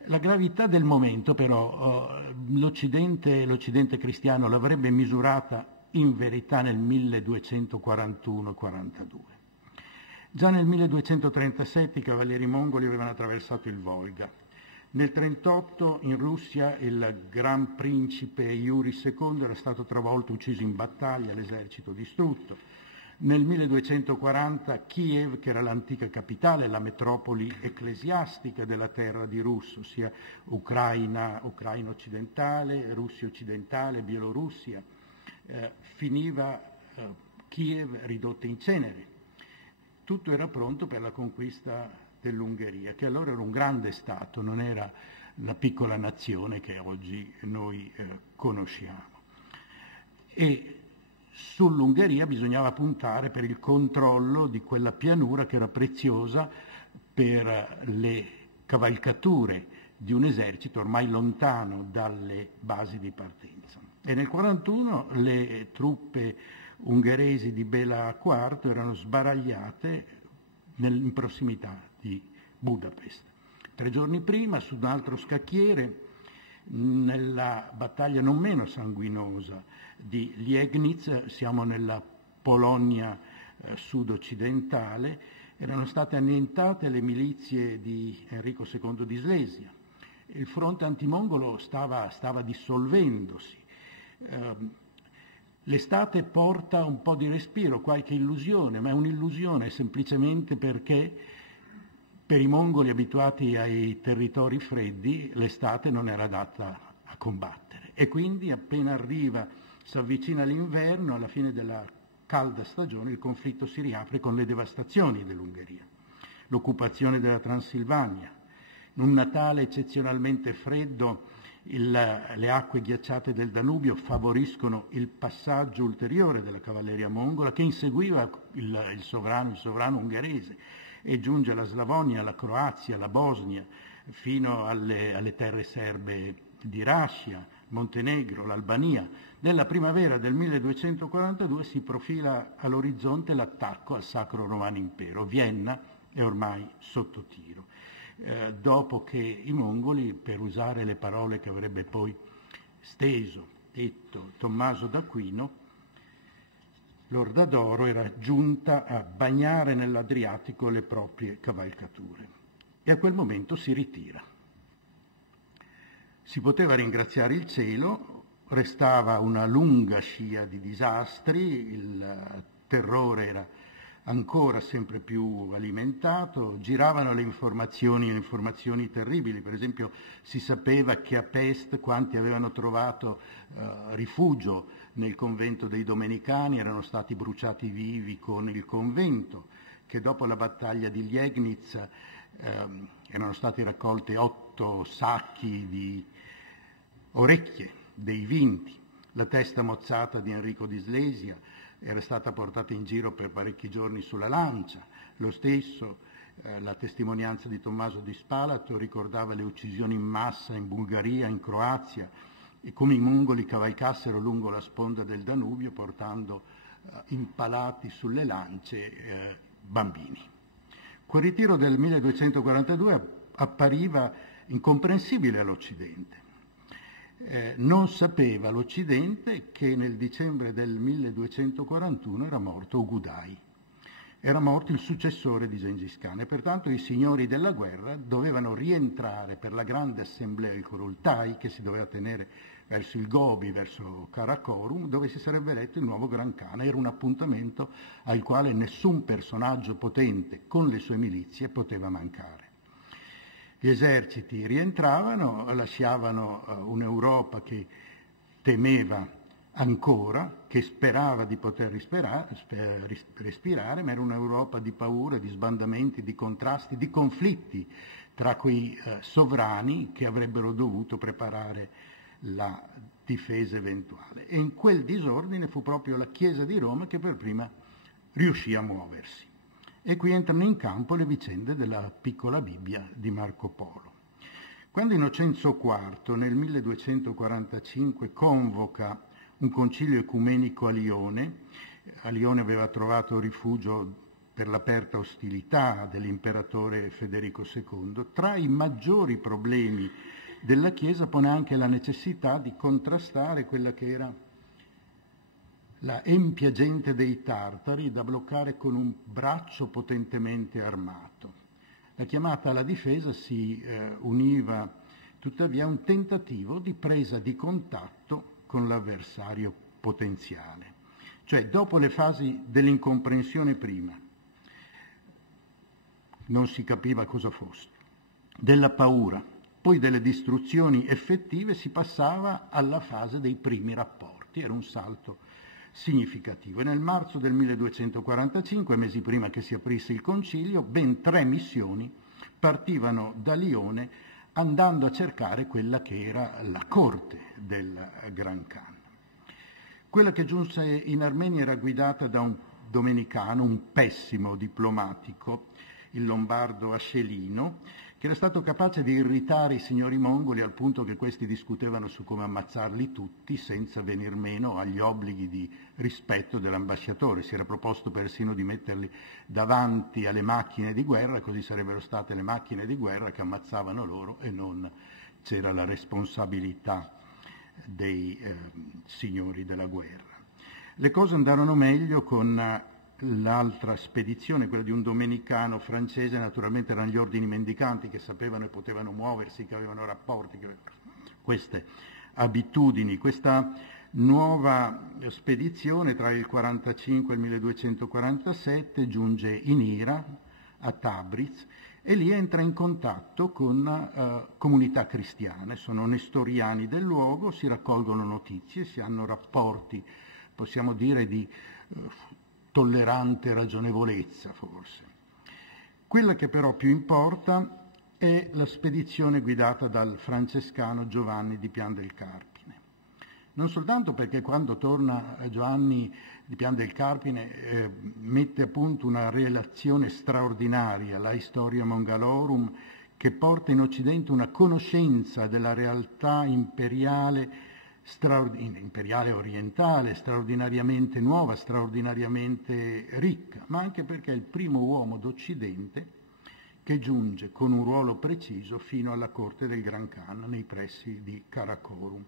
La gravità del momento però l'Occidente cristiano l'avrebbe misurata in verità nel 1241-42. Già nel 1237 i cavalieri mongoli avevano attraversato il Volga. Nel 1938 in Russia il gran principe Yuri II era stato travolto, ucciso in battaglia, l'esercito distrutto. Nel 1240 Kiev, che era l'antica capitale, la metropoli ecclesiastica della terra di Rus, ossia Ucraina occidentale, Russia occidentale, Bielorussia, finiva Kiev ridotta in cenere. Tutto era pronto per la conquista dell'Ungheria, che allora era un grande Stato, non era la piccola nazione che oggi noi conosciamo. E sull'Ungheria bisognava puntare per il controllo di quella pianura che era preziosa per le cavalcature di un esercito ormai lontano dalle basi di partenza. E nel 1941 le truppe ungheresi di Béla IV erano sbaragliate in prossimità di Budapest. 3 giorni prima, su un altro scacchiere, nella battaglia non meno sanguinosa di Liegnitz, siamo nella Polonia sud-occidentale, erano state annientate le milizie di Enrico II di Slesia. Il fronte antimongolo stava dissolvendosi. L'estate porta un po' di respiro, qualche illusione, ma è un'illusione semplicemente perché per i mongoli abituati ai territori freddi l'estate non era adatta a combattere. E quindi appena si avvicina l'inverno, alla fine della calda stagione, il conflitto si riapre con le devastazioni dell'Ungheria, l'occupazione della Transilvania, un Natale eccezionalmente freddo. Le acque ghiacciate del Danubio favoriscono il passaggio ulteriore della cavalleria mongola che inseguiva il sovrano ungherese e giunge alla Slavonia, alla Croazia, alla Bosnia, fino alle terre serbe di Rascia, Montenegro, l'Albania. Nella primavera del 1242 si profila all'orizzonte l'attacco al Sacro Romano Impero. Vienna è ormai sotto tiro. Dopo che i mongoli, per usare le parole che avrebbe poi detto Tommaso d'Aquino, l'Orda d'Oro era giunta a bagnare nell'Adriatico le proprie cavalcature e a quel momento si ritira. Si poteva ringraziare il cielo, restava una lunga scia di disastri, il terrore era ancora sempre più alimentato, giravano le informazioni terribili. Per esempio si sapeva che a Pest quanti avevano trovato rifugio nel convento dei Domenicani erano stati bruciati vivi con il convento, che dopo la battaglia di Liegnitz erano stati raccolti 8 sacchi di orecchie dei vinti, la testa mozzata di Enrico di Slesia era stata portata in giro per parecchi giorni sulla lancia. Lo stesso, la testimonianza di Tommaso di Spalato ricordava le uccisioni in massa in Bulgaria, in Croazia, e come i mongoli cavalcassero lungo la sponda del Danubio portando impalati sulle lance bambini. Quel ritiro del 1242 appariva incomprensibile all'Occidente. Non sapeva l'Occidente che nel dicembre del 1241 era morto Ogudai. era morto il successore di Gengis Khan e pertanto i signori della guerra dovevano rientrare per la grande assemblea del Kurultai che si doveva tenere verso il Gobi, verso Karakorum, dove si sarebbe eletto il nuovo Gran Khan. Era un appuntamento al quale nessun personaggio potente con le sue milizie poteva mancare. Gli eserciti rientravano, lasciavano un'Europa che temeva ancora, che sperava di poter respirare, ma era un'Europa di paura, di sbandamenti, di contrasti, di conflitti tra quei sovrani che avrebbero dovuto preparare la difesa eventuale. E in quel disordine fu proprio la Chiesa di Roma che per prima riuscì a muoversi. E qui entrano in campo le vicende della piccola Bibbia di Marco Polo. Quando Innocenzo IV nel 1245 convoca un concilio ecumenico a Lione aveva trovato rifugio per l'aperta ostilità dell'imperatore Federico II, tra i maggiori problemi della Chiesa pone anche la necessità di contrastare quella che era la empia gente dei Tartari da bloccare con un braccio potentemente armato. La chiamata alla difesa si univa tuttavia a un tentativo di presa di contatto con l'avversario potenziale. Cioè, dopo le fasi dell'incomprensione prima, non si capiva cosa fosse, della paura, poi delle distruzioni effettive, si passava alla fase dei primi rapporti, era un salto significativo. E nel marzo del 1245, mesi prima che si aprisse il concilio, ben 3 missioni partivano da Lione andando a cercare quella che era la corte del Gran Khan. Quella che giunse in Armenia era guidata da un domenicano, un pessimo diplomatico, il lombardo Ascelino, che era stato capace di irritare i signori mongoli al punto che questi discutevano su come ammazzarli tutti senza venir meno agli obblighi di rispetto dell'ambasciatore. Si era proposto persino di metterli davanti alle macchine di guerra, così sarebbero state le macchine di guerra che ammazzavano loro e non c'era la responsabilità dei signori della guerra. Le cose andarono meglio con l'altra spedizione, quella di un domenicano francese. Naturalmente erano gli ordini mendicanti che sapevano e potevano muoversi, che avevano rapporti, che avevano queste abitudini. Questa nuova spedizione tra il 45 e il 1247 giunge in Ira, a Tabriz, e lì entra in contatto con comunità cristiane. Sono nestoriani del luogo, si raccolgono notizie, si hanno rapporti, possiamo dire, di tollerante ragionevolezza forse. Quella che però più importa è la spedizione guidata dal francescano Giovanni di Pian del Carpine. Non soltanto perché quando torna Giovanni di Pian del Carpine mette a punto una relazione straordinaria, la Historia Mongalorum, che porta in Occidente una conoscenza della realtà imperiale orientale, straordinariamente nuova, straordinariamente ricca, ma anche perché è il primo uomo d'Occidente che giunge con un ruolo preciso fino alla corte del Gran Khan nei pressi di Karakorum.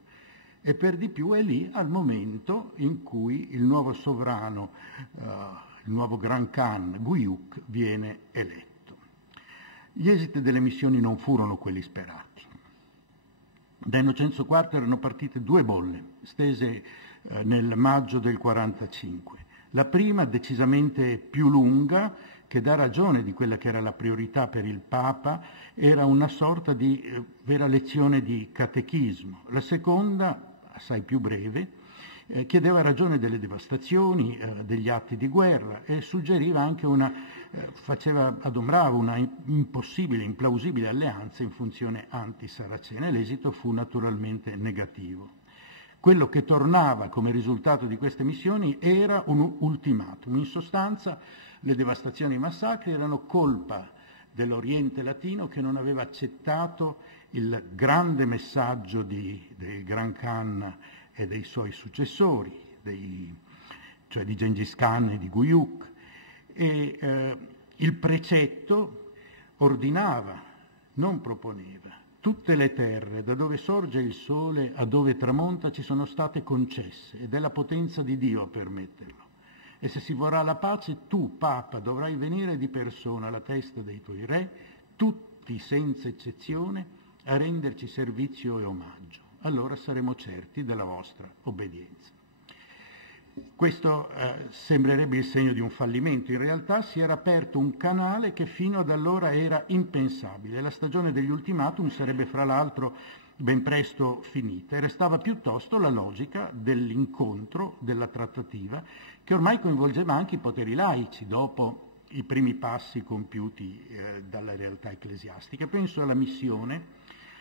E per di più è lì al momento in cui il nuovo sovrano, il nuovo Gran Khan Guyuk, viene eletto. Gli esiti delle missioni non furono quelli sperati. Da Innocenzo IV erano partite 2 bolle, stese nel maggio del 45. La prima, decisamente più lunga, che dà ragione di quella che era la priorità per il Papa, era una sorta di vera lezione di catechismo. La seconda, assai più breve, chiedeva ragione delle devastazioni, degli atti di guerra e suggeriva anche adombrava una impossibile, implausibile alleanza in funzione anti-saracena, e l'esito fu naturalmente negativo. Quello che tornava come risultato di queste missioni era un ultimatum. In sostanza, le devastazioni e i massacri erano colpa dell'Oriente Latino, che non aveva accettato il grande messaggio del Gran Khan e dei suoi successori, cioè di Gengis Khan e di Guyuk, e il precetto ordinava, non proponeva. Tutte le terre, da dove sorge il sole a dove tramonta, ci sono state concesse, ed è la potenza di Dio a permetterlo. E se si vorrà la pace, tu, Papa, dovrai venire di persona alla testa dei tuoi re, tutti senza eccezione, a renderci servizio e omaggio. Allora saremo certi della vostra obbedienza. Questo sembrerebbe il segno di un fallimento. In realtà si era aperto un canale che fino ad allora era impensabile. La stagione degli ultimatum sarebbe fra l'altro ben presto finita e restava piuttosto la logica dell'incontro, della trattativa, che ormai coinvolgeva anche i poteri laici dopo i primi passi compiuti dalla realtà ecclesiastica. Penso alla missione,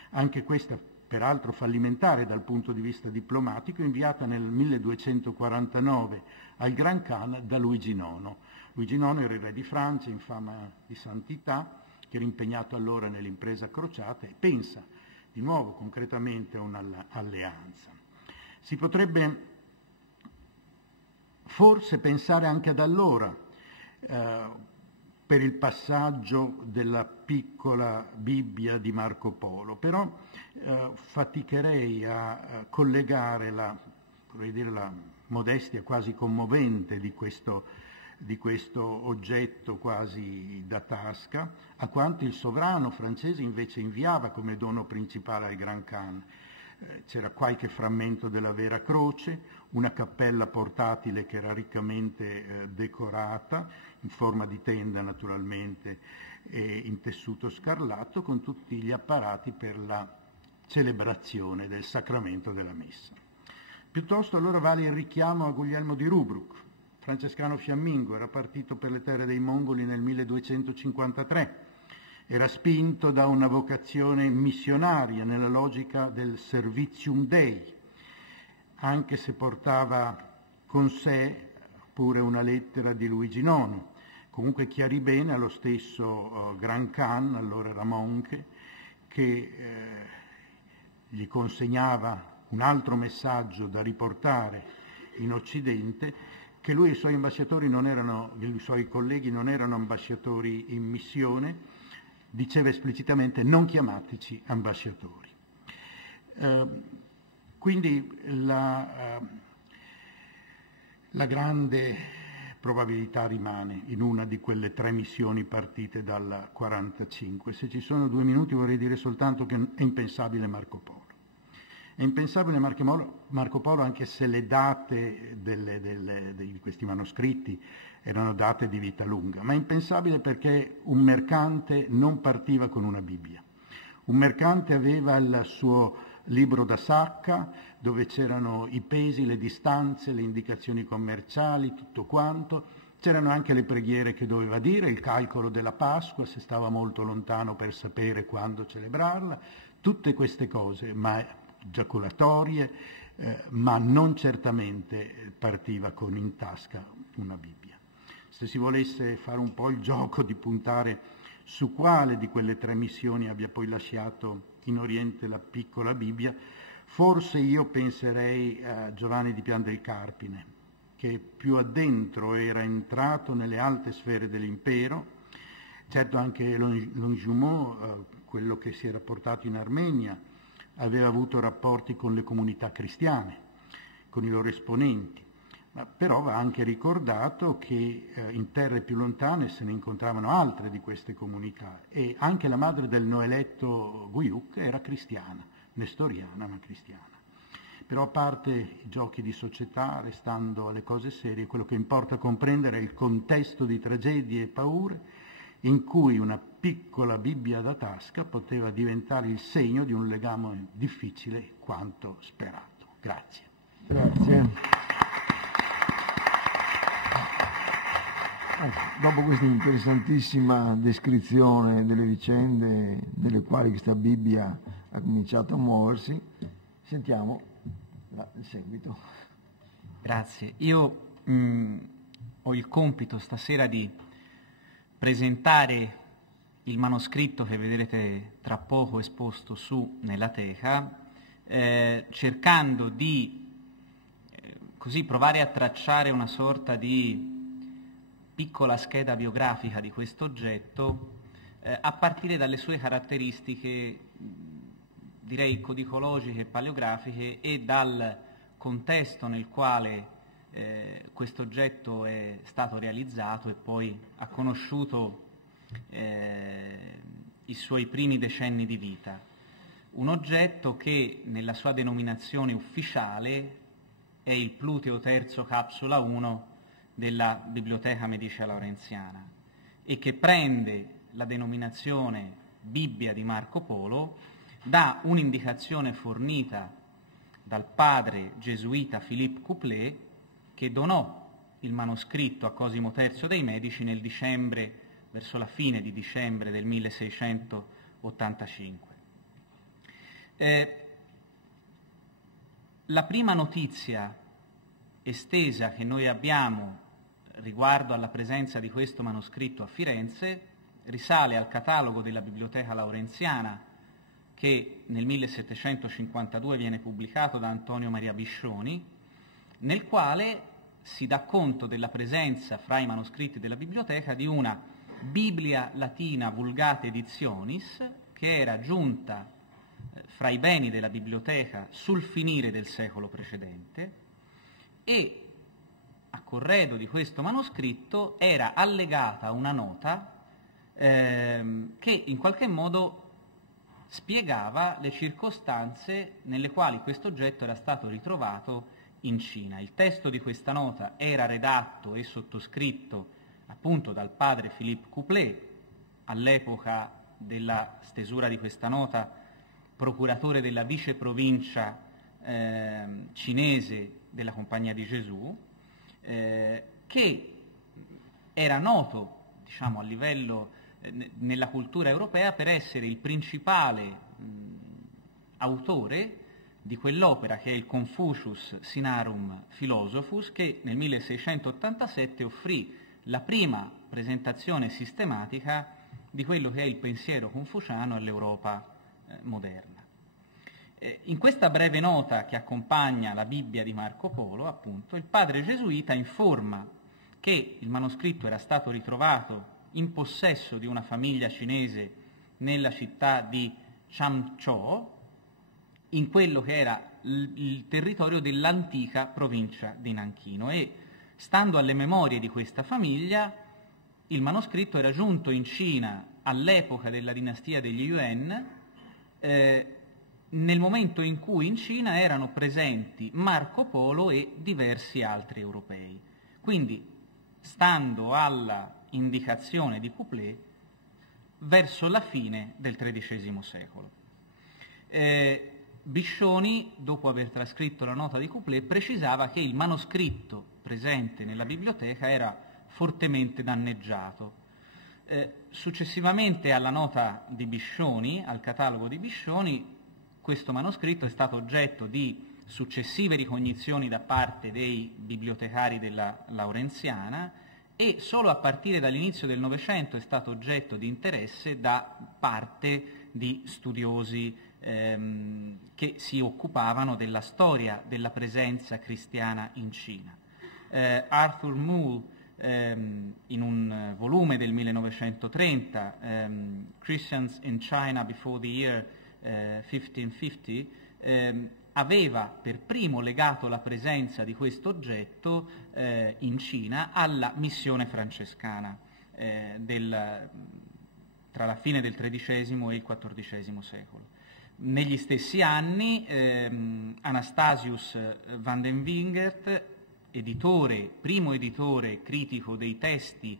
anche questa peraltro fallimentare dal punto di vista diplomatico, inviata nel 1249 al Gran Khan da Luigi IX. Luigi IX era il re di Francia, in fama di santità, che era impegnato allora nell'impresa crociata e pensa di nuovo concretamente a un'alleanza. Si potrebbe forse pensare anche ad allora, per il passaggio della piccola Bibbia di Marco Polo, però faticherei a collegare la modestia quasi commovente di questo oggetto quasi da tasca a quanto il sovrano francese invece inviava come dono principale al Gran Khan. C'era qualche frammento della vera croce, una cappella portatile che era riccamente decorata, in forma di tenda naturalmente, e in tessuto scarlatto, con tutti gli apparati per la celebrazione del sacramento della messa. Piuttosto allora vale il richiamo a Guglielmo di Rubruck, francescano fiammingo, era partito per le terre dei Mongoli nel 1253, era spinto da una vocazione missionaria nella logica del Servitium Dei, anche se portava con sé pure una lettera di Luigi IX. Comunque chiarì bene allo stesso Gran Khan, allora era monche, che gli consegnava un altro messaggio da riportare in Occidente, che lui e i suoi ambasciatori i suoi colleghi non erano ambasciatori in missione, diceva esplicitamente non chiamateci ambasciatori. Quindi la grande probabilità rimane in una di quelle 3 missioni partite dal 45. Se ci sono 2 minuti vorrei dire soltanto che è impensabile Marco Polo. È impensabile Marco Polo anche se le date di questi manoscritti erano date di vita lunga, ma è impensabile perché un mercante non partiva con una Bibbia. Un mercante aveva il suo libro da sacca, dove c'erano i pesi, le distanze, le indicazioni commerciali, tutto quanto. C'erano anche le preghiere che doveva dire, il calcolo della Pasqua, se stava molto lontano per sapere quando celebrarla, tutte queste cose, ma giaculatorie, ma non certamente partiva con in tasca una Bibbia. Se si volesse fare un po' il gioco di puntare su quale di quelle 3 missioni abbia poi lasciato in Oriente la piccola Bibbia, forse io penserei a Giovanni di Pian del Carpine, che più addentro era entrato nelle alte sfere dell'impero. Certo anche Longjumeau, quello che si era portato in Armenia, aveva avuto rapporti con le comunità cristiane, con i loro esponenti, ma però va anche ricordato che in terre più lontane se ne incontravano altre di queste comunità e anche la madre del noeletto Guyuk era cristiana, nestoriana ma cristiana. Però a parte i giochi di società, restando alle cose serie, quello che importa comprendere è il contesto di tragedie e paure in cui una piccola Bibbia da tasca poteva diventare il segno di un legame difficile quanto sperato. Grazie. Grazie. Dopo questa interessantissima descrizione delle vicende nelle quali questa Bibbia ha cominciato a muoversi, sentiamo il seguito. Grazie. Io ho il compito stasera di presentare il manoscritto che vedrete tra poco esposto su nella teca, cercando di così provare a tracciare una sorta di piccola scheda biografica di questo oggetto a partire dalle sue caratteristiche, direi codicologiche e paleografiche, e dal contesto nel quale questo oggetto è stato realizzato e poi ha conosciuto i suoi primi decenni di vita. Un oggetto che nella sua denominazione ufficiale è il Pluteo III Capsula 1 della Biblioteca Medicea Laurenziana e che prende la denominazione Bibbia di Marco Polo da un'indicazione fornita dal padre gesuita Philippe Couplet, che donò il manoscritto a Cosimo III dei Medici nel dicembre, verso la fine di dicembre del 1685. La prima notizia estesa che noi abbiamo riguardo alla presenza di questo manoscritto a Firenze risale al catalogo della Biblioteca Laurenziana, che nel 1752 viene pubblicato da Antonio Maria Biscioni, nel quale si dà conto della presenza fra i manoscritti della biblioteca di una Biblia Latina Vulgate Editionis, che era giunta fra i beni della biblioteca sul finire del secolo precedente, e a corredo di questo manoscritto era allegata una nota che in qualche modo spiegava le circostanze nelle quali questo oggetto era stato ritrovato in Cina. Il testo di questa nota era redatto e sottoscritto appunto dal padre Philippe Couplet, all'epoca della stesura di questa nota procuratore della viceprovincia cinese della Compagnia di Gesù, che era noto, diciamo, a livello nella cultura europea per essere il principale autore di quell'opera che è il Confucius Sinarum Philosophus, che nel 1687 offrì la prima presentazione sistematica di quello che è il pensiero confuciano all'Europa moderna. In questa breve nota che accompagna la Bibbia di Marco Polo, appunto, il padre gesuita informa che il manoscritto era stato ritrovato in possesso di una famiglia cinese nella città di Changzhou, in quello che era il territorio dell'antica provincia di Nanchino, e stando alle memorie di questa famiglia il manoscritto era giunto in Cina all'epoca della dinastia degli Yuan, nel momento in cui in Cina erano presenti Marco Polo e diversi altri europei. Quindi, stando alla indicazione di Couplet, verso la fine del XIII secolo. Biscioni, dopo aver trascritto la nota di Couplet, precisava che il manoscritto presente nella biblioteca era fortemente danneggiato. Successivamente alla nota di Biscioni, al catalogo di Biscioni, questo manoscritto è stato oggetto di successive ricognizioni da parte dei bibliotecari della Laurenziana, e solo a partire dall'inizio del Novecento è stato oggetto di interesse da parte di studiosi che si occupavano della storia della presenza cristiana in Cina. Arthur Moule, in un volume del 1930, Christians in China Before the Year 1550, aveva per primo legato la presenza di questo oggetto in Cina alla missione francescana tra la fine del XIII e il XIV secolo. Negli stessi anni Anastasius van den Wingert, primo editore critico dei testi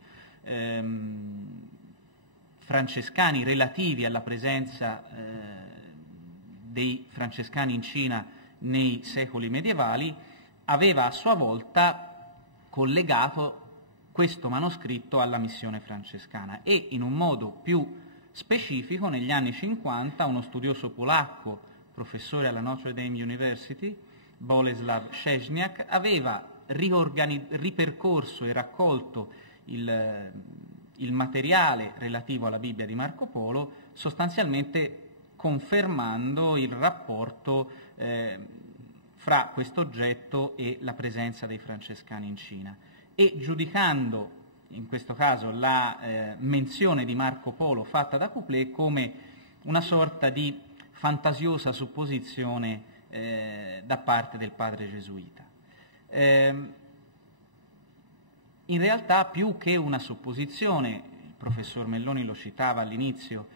francescani relativi alla presenza dei francescani in Cina nei secoli medievali, aveva a sua volta collegato questo manoscritto alla missione francescana, e in un modo più specifico negli anni 50 uno studioso polacco, professore alla Notre Dame University, Boleslav Szczesniak, aveva ripercorso e raccolto il materiale relativo alla Bibbia di Marco Polo, sostanzialmente confermando il rapporto fra questo oggetto e la presenza dei francescani in Cina, e giudicando in questo caso la menzione di Marco Polo fatta da Couplet come una sorta di fantasiosa supposizione da parte del padre gesuita. in realtà più che una supposizione, il professor Melloni lo citava all'inizio,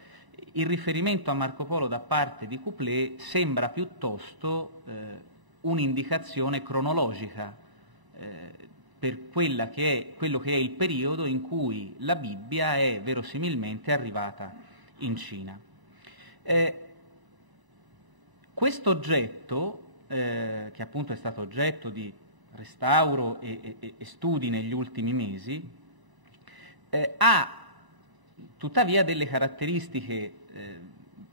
il riferimento a Marco Polo da parte di Couplet sembra piuttosto un'indicazione cronologica per quello che è il periodo in cui la Bibbia è verosimilmente arrivata in Cina. Questo oggetto, che appunto è stato oggetto di restauro e studi negli ultimi mesi, ha tuttavia delle caratteristiche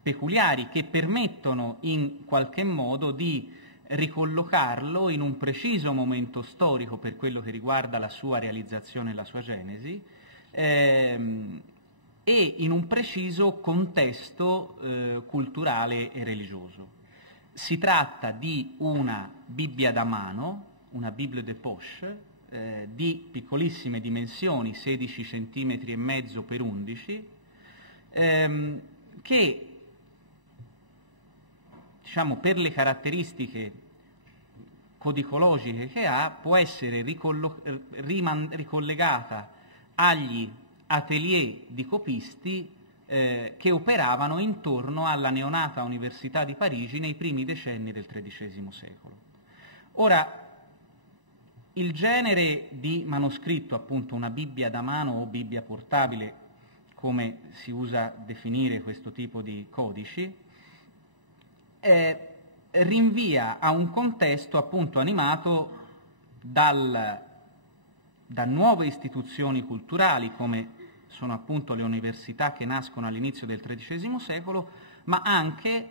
peculiari che permettono in qualche modo di ricollocarlo in un preciso momento storico per quello che riguarda la sua realizzazione e la sua genesi, e in un preciso contesto culturale e religioso. Si tratta di una Bibbia da mano, una Bible de poche, di piccolissime dimensioni, 16 centimetri e mezzo per 11, che diciamo, per le caratteristiche codicologiche che ha, può essere ricollegata agli atelier di copisti che operavano intorno alla neonata Università di Parigi nei primi decenni del XIII secolo. Ora, il genere di manoscritto, appunto una Bibbia da mano o Bibbia portabile, come si usa definire questo tipo di codici, rinvia a un contesto appunto animato da nuove istituzioni culturali, come sono appunto le università che nascono all'inizio del XIII secolo, ma anche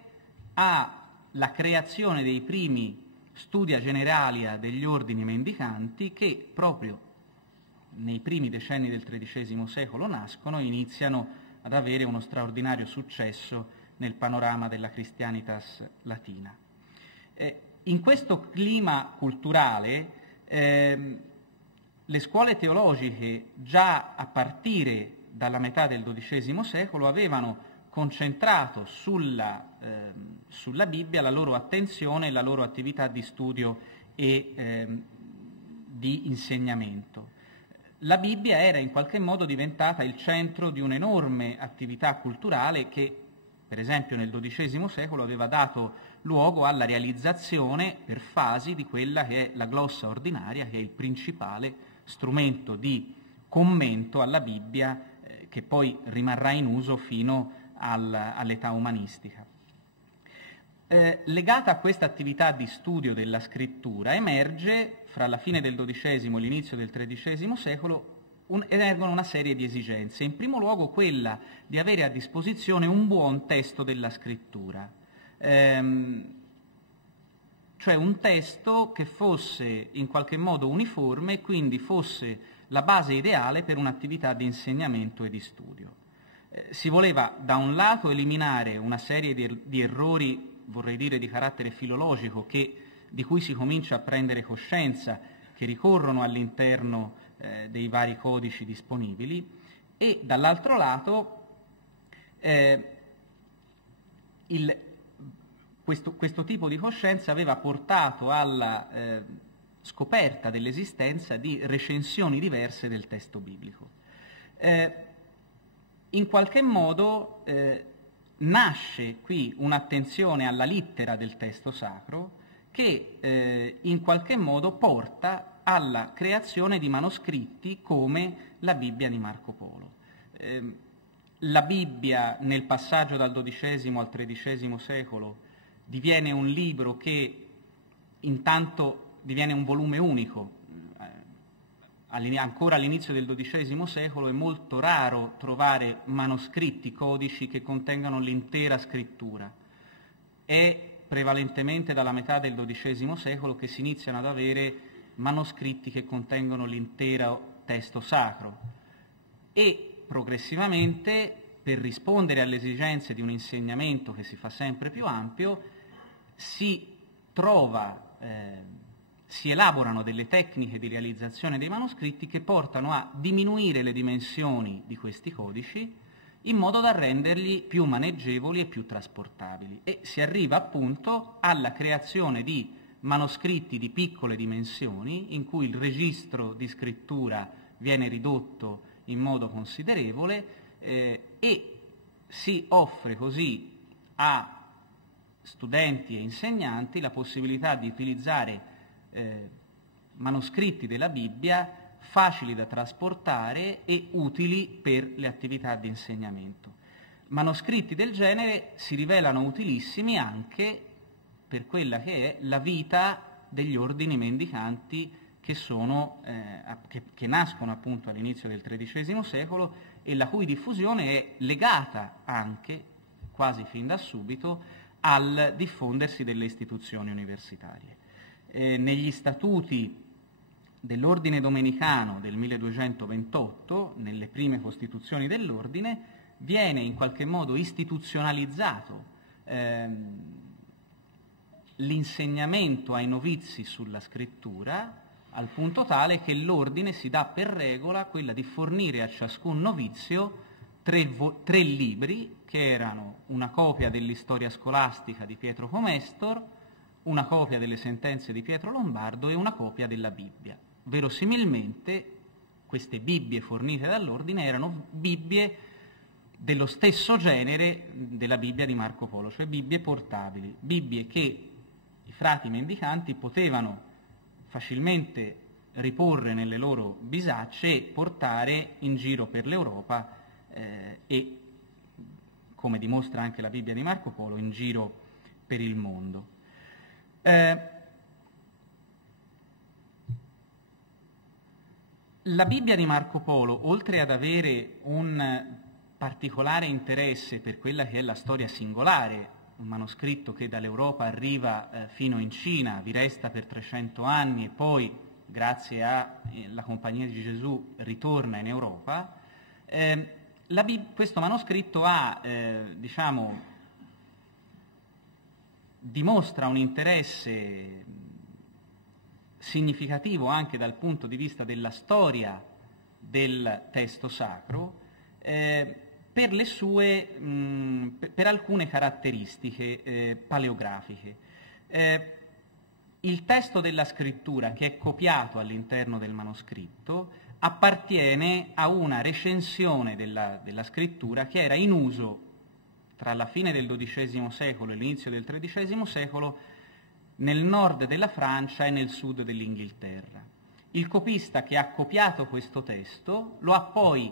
alla creazione dei primi studia generalia degli ordini mendicanti che proprio nei primi decenni del XIII secolo nascono e iniziano ad avere uno straordinario successo nel panorama della Christianitas latina. In questo clima culturale le scuole teologiche già a partire dalla metà del XII secolo avevano concentrato sulla Bibbia la loro attenzione e la loro attività di studio e di insegnamento. La Bibbia era in qualche modo diventata il centro di un'enorme attività culturale che, per esempio, nel XII secolo aveva dato luogo alla realizzazione per fasi di quella che è la glossa ordinaria, che è il principale strumento di commento alla Bibbia che poi rimarrà in uso fino all'età umanistica. Legata a questa attività di studio della scrittura emerge, fra la fine del XII e l'inizio del XIII secolo, emergono una serie di esigenze. In primo luogo quella di avere a disposizione un buon testo della scrittura, cioè un testo che fosse in qualche modo uniforme e quindi fosse la base ideale per un'attività di insegnamento e di studio. Si voleva da un lato eliminare una serie di errori, vorrei dire di carattere filologico, di cui si comincia a prendere coscienza, che ricorrono all'interno dei vari codici disponibili, e dall'altro lato questo tipo di coscienza aveva portato alla scoperta dell'esistenza di recensioni diverse del testo biblico. In qualche modo nasce qui un'attenzione alla littera del testo sacro che in qualche modo porta alla creazione di manoscritti come la Bibbia di Marco Polo. La Bibbia nel passaggio dal XII al XIII secolo diviene un libro che intanto diviene un volume unico. Ancora all'inizio del XII secolo è molto raro trovare manoscritti, codici che contengano l'intera scrittura. È prevalentemente dalla metà del XII secolo che si iniziano ad avere manoscritti che contengono l'intero testo sacro e progressivamente, per rispondere alle esigenze di un insegnamento che si fa sempre più ampio, si elaborano delle tecniche di realizzazione dei manoscritti che portano a diminuire le dimensioni di questi codici in modo da renderli più maneggevoli e più trasportabili, e si arriva appunto alla creazione di manoscritti di piccole dimensioni in cui il registro di scrittura viene ridotto in modo considerevole e si offre così a studenti e insegnanti la possibilità di utilizzare manoscritti della Bibbia facili da trasportare e utili per le attività di insegnamento. Manoscritti del genere si rivelano utilissimi anche per quella che è la vita degli ordini mendicanti che nascono appunto all'inizio del XIII secolo e la cui diffusione è legata anche, quasi fin da subito, al diffondersi delle istituzioni universitarie. Negli statuti dell'ordine domenicano del 1228, nelle prime costituzioni dell'ordine, viene in qualche modo istituzionalizzato l'insegnamento ai novizi sulla scrittura, al punto tale che l'ordine si dà per regola quella di fornire a ciascun novizio tre libri, che erano una copia dell'istoria scolastica di Pietro Comestor, una copia delle sentenze di Pietro Lombardo e una copia della Bibbia. Verosimilmente queste Bibbie fornite dall'ordine erano Bibbie dello stesso genere della Bibbia di Marco Polo, cioè Bibbie portabili, Bibbie che i frati mendicanti potevano facilmente riporre nelle loro bisacce e portare in giro per l'Europa e, come dimostra anche la Bibbia di Marco Polo, in giro per il mondo. La Bibbia di Marco Polo, oltre ad avere un particolare interesse per quella che è la storia singolare, un manoscritto che dall'Europa arriva fino in Cina, vi resta per 300 anni e poi, grazie alla Compagnia di Gesù, ritorna in Europa, questo manoscritto dimostra un interesse significativo anche dal punto di vista della storia del testo sacro, per alcune caratteristiche paleografiche. Il testo della scrittura, che è copiato all'interno del manoscritto, appartiene a una recensione della scrittura che era in uso tra la fine del XII secolo e l'inizio del XIII secolo nel nord della Francia e nel sud dell'Inghilterra. Il copista che ha copiato questo testo lo ha poi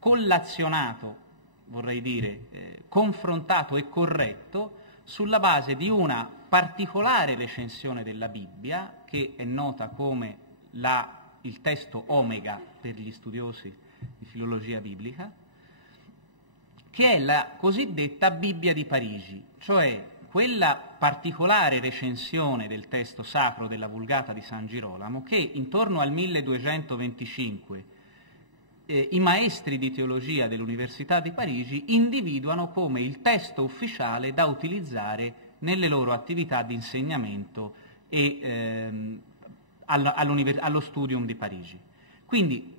collazionato, vorrei dire, confrontato e corretto sulla base di una particolare recensione della Bibbia, che è nota come il testo Omega per gli studiosi di filologia biblica, che è la cosiddetta Bibbia di Parigi, cioè quella particolare recensione del testo sacro della Vulgata di San Girolamo che intorno al 1225 i maestri di teologia dell'Università di Parigi individuano come il testo ufficiale da utilizzare nelle loro attività di insegnamento e allo Studium di Parigi. Quindi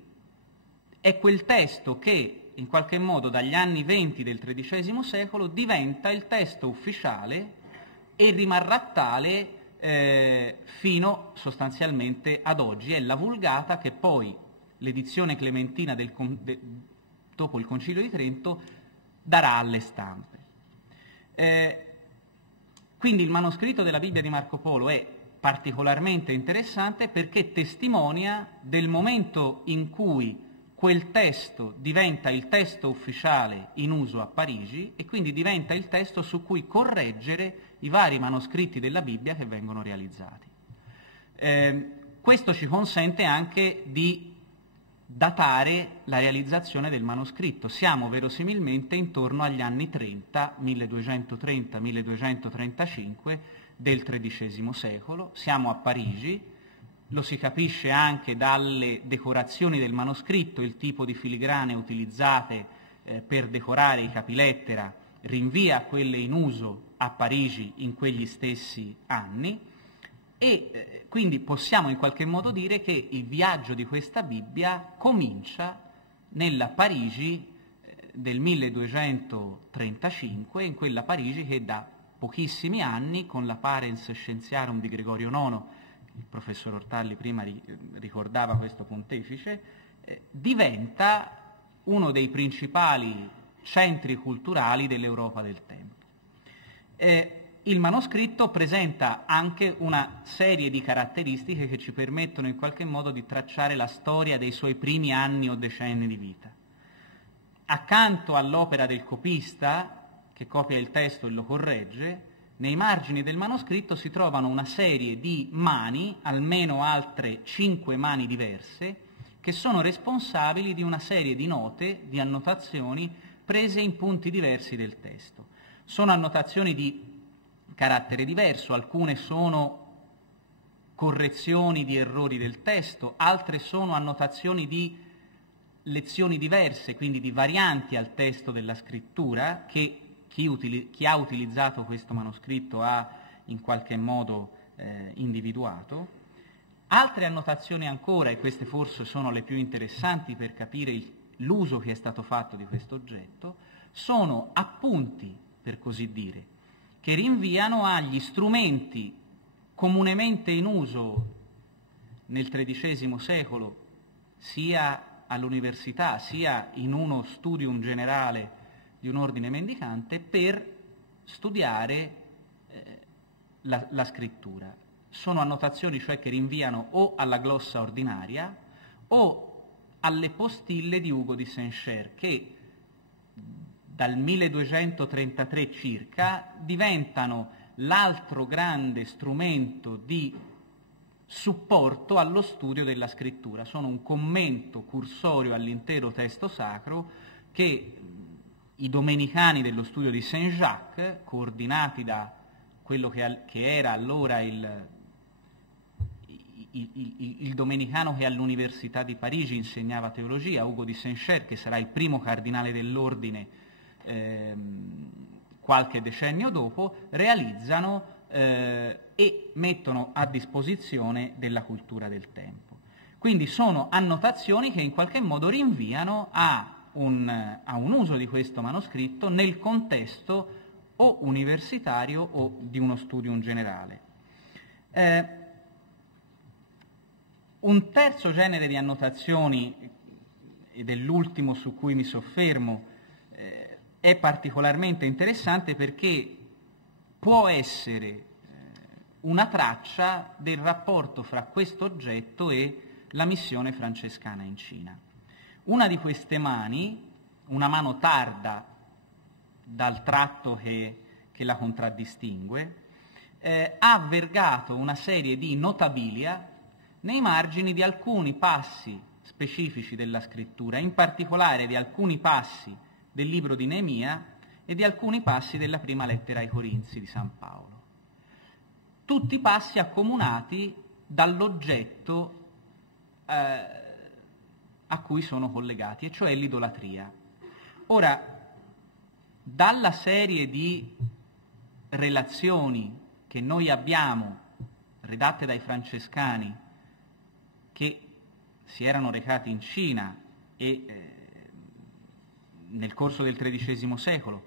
è quel testo che in qualche modo dagli anni 20 del XIII secolo diventa il testo ufficiale e rimarrà tale fino sostanzialmente ad oggi. È la Vulgata che poi l'edizione clementina dopo il Concilio di Trento darà alle stampe. Quindi il manoscritto della Bibbia di Marco Polo è particolarmente interessante perché testimonia del momento in cui quel testo diventa il testo ufficiale in uso a Parigi e quindi diventa il testo su cui correggere i vari manoscritti della Bibbia che vengono realizzati. Questo ci consente anche di datare la realizzazione del manoscritto. Siamo verosimilmente intorno agli anni 30, 1230-1235 del XIII secolo, siamo a Parigi. Lo si capisce anche dalle decorazioni del manoscritto, il tipo di filigrane utilizzate per decorare i capilettera rinvia a quelle in uso a Parigi in quegli stessi anni e quindi possiamo in qualche modo dire che il viaggio di questa Bibbia comincia nella Parigi del 1235, in quella Parigi che da pochissimi anni, con la Parens Scientiarum di Gregorio IX, il professor Ortalli prima ricordava questo pontefice, diventa uno dei principali centri culturali dell'Europa del tempo. Il manoscritto presenta anche una serie di caratteristiche che ci permettono in qualche modo di tracciare la storia dei suoi primi anni o decenni di vita. Accanto all'opera del copista, che copia il testo e lo corregge, nei margini del manoscritto si trovano una serie di mani, almeno altre 5 mani diverse, che sono responsabili di una serie di note, di annotazioni prese in punti diversi del testo. Sono annotazioni di carattere diverso, alcune sono correzioni di errori del testo, altre sono annotazioni di lezioni diverse, quindi di varianti al testo della scrittura, che chi ha utilizzato questo manoscritto ha in qualche modo individuato. Altre annotazioni ancora, e queste forse sono le più interessanti per capire l'uso che è stato fatto di questo oggetto, sono appunti, per così dire, che rinviano agli strumenti comunemente in uso nel XIII secolo, sia all'università, sia in uno studium generale di un ordine mendicante, per studiare la scrittura. Sono annotazioni cioè che rinviano o alla glossa ordinaria o alle postille di Ugo di Saint-Cher, che dal 1233 circa diventano l'altro grande strumento di supporto allo studio della scrittura. Sono un commento cursorio all'intero testo sacro che i domenicani dello studio di Saint-Jacques, coordinati da quello che era allora il domenicano che all'Università di Parigi insegnava teologia, Ugo di Saint-Cher, che sarà il primo cardinale dell'ordine qualche decennio dopo, realizzano e mettono a disposizione della cultura del tempo. Quindi sono annotazioni che in qualche modo rinviano a un uso di questo manoscritto nel contesto o universitario o di uno studium generale. Un terzo genere di annotazioni, ed è l'ultimo su cui mi soffermo, è particolarmente interessante perché può essere una traccia del rapporto fra questo oggetto e la missione francescana in Cina. Una di queste mani, una mano tarda dal tratto che la contraddistingue, ha vergato una serie di notabilia nei margini di alcuni passi specifici della scrittura, in particolare di alcuni passi del libro di Neemia e di alcuni passi della prima lettera ai Corinzi di San Paolo. Tutti passi accomunati dall'oggetto a cui sono collegati, e cioè l'idolatria. Ora, dalla serie di relazioni che noi abbiamo, redatte dai francescani, che si erano recati in Cina e nel corso del XIII secolo,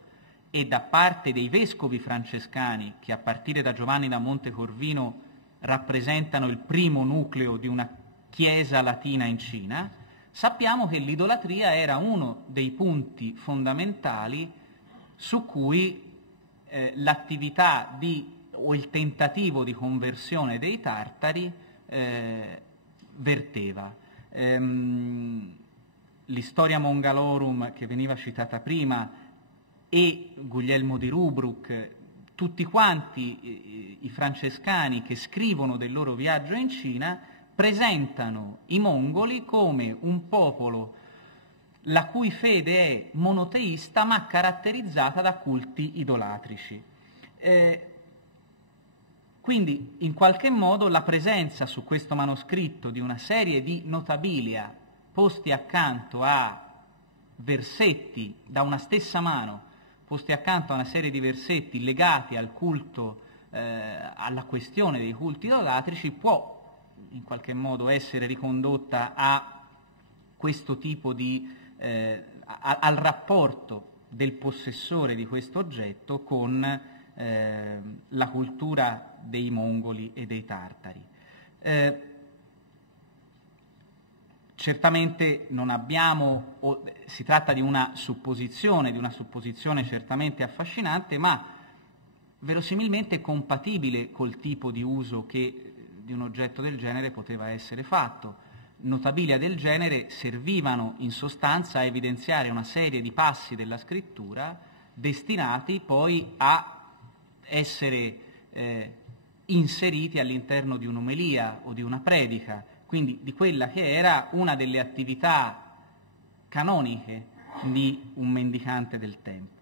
e da parte dei vescovi francescani che a partire da Giovanni da Montecorvino rappresentano il primo nucleo di una chiesa latina in Cina, sappiamo che l'idolatria era uno dei punti fondamentali su cui l'attività o il tentativo di conversione dei tartari verteva. L'Historia Mongalorum, che veniva citata prima, e Guglielmo di Rubruck, tutti quanti i francescani che scrivono del loro viaggio in Cina, presentano i mongoli come un popolo la cui fede è monoteista ma caratterizzata da culti idolatrici. Quindi in qualche modo la presenza su questo manoscritto di una serie di notabilia posti accanto a versetti da una stessa mano, posti accanto a una serie di versetti legati al culto, alla questione dei culti idolatrici, può in qualche modo essere ricondotta a questo tipo di al rapporto del possessore di questo oggetto con la cultura dei mongoli e dei tartari. certamente non abbiamo, si tratta di una supposizione certamente affascinante, ma verosimilmente compatibile col tipo di uso che di un oggetto del genere poteva essere fatto. Notabilia del genere servivano in sostanza a evidenziare una serie di passi della scrittura destinati poi a essere inseriti all'interno di un'omelia o di una predica, quindi di quella che era una delle attività canoniche di un mendicante del tempo.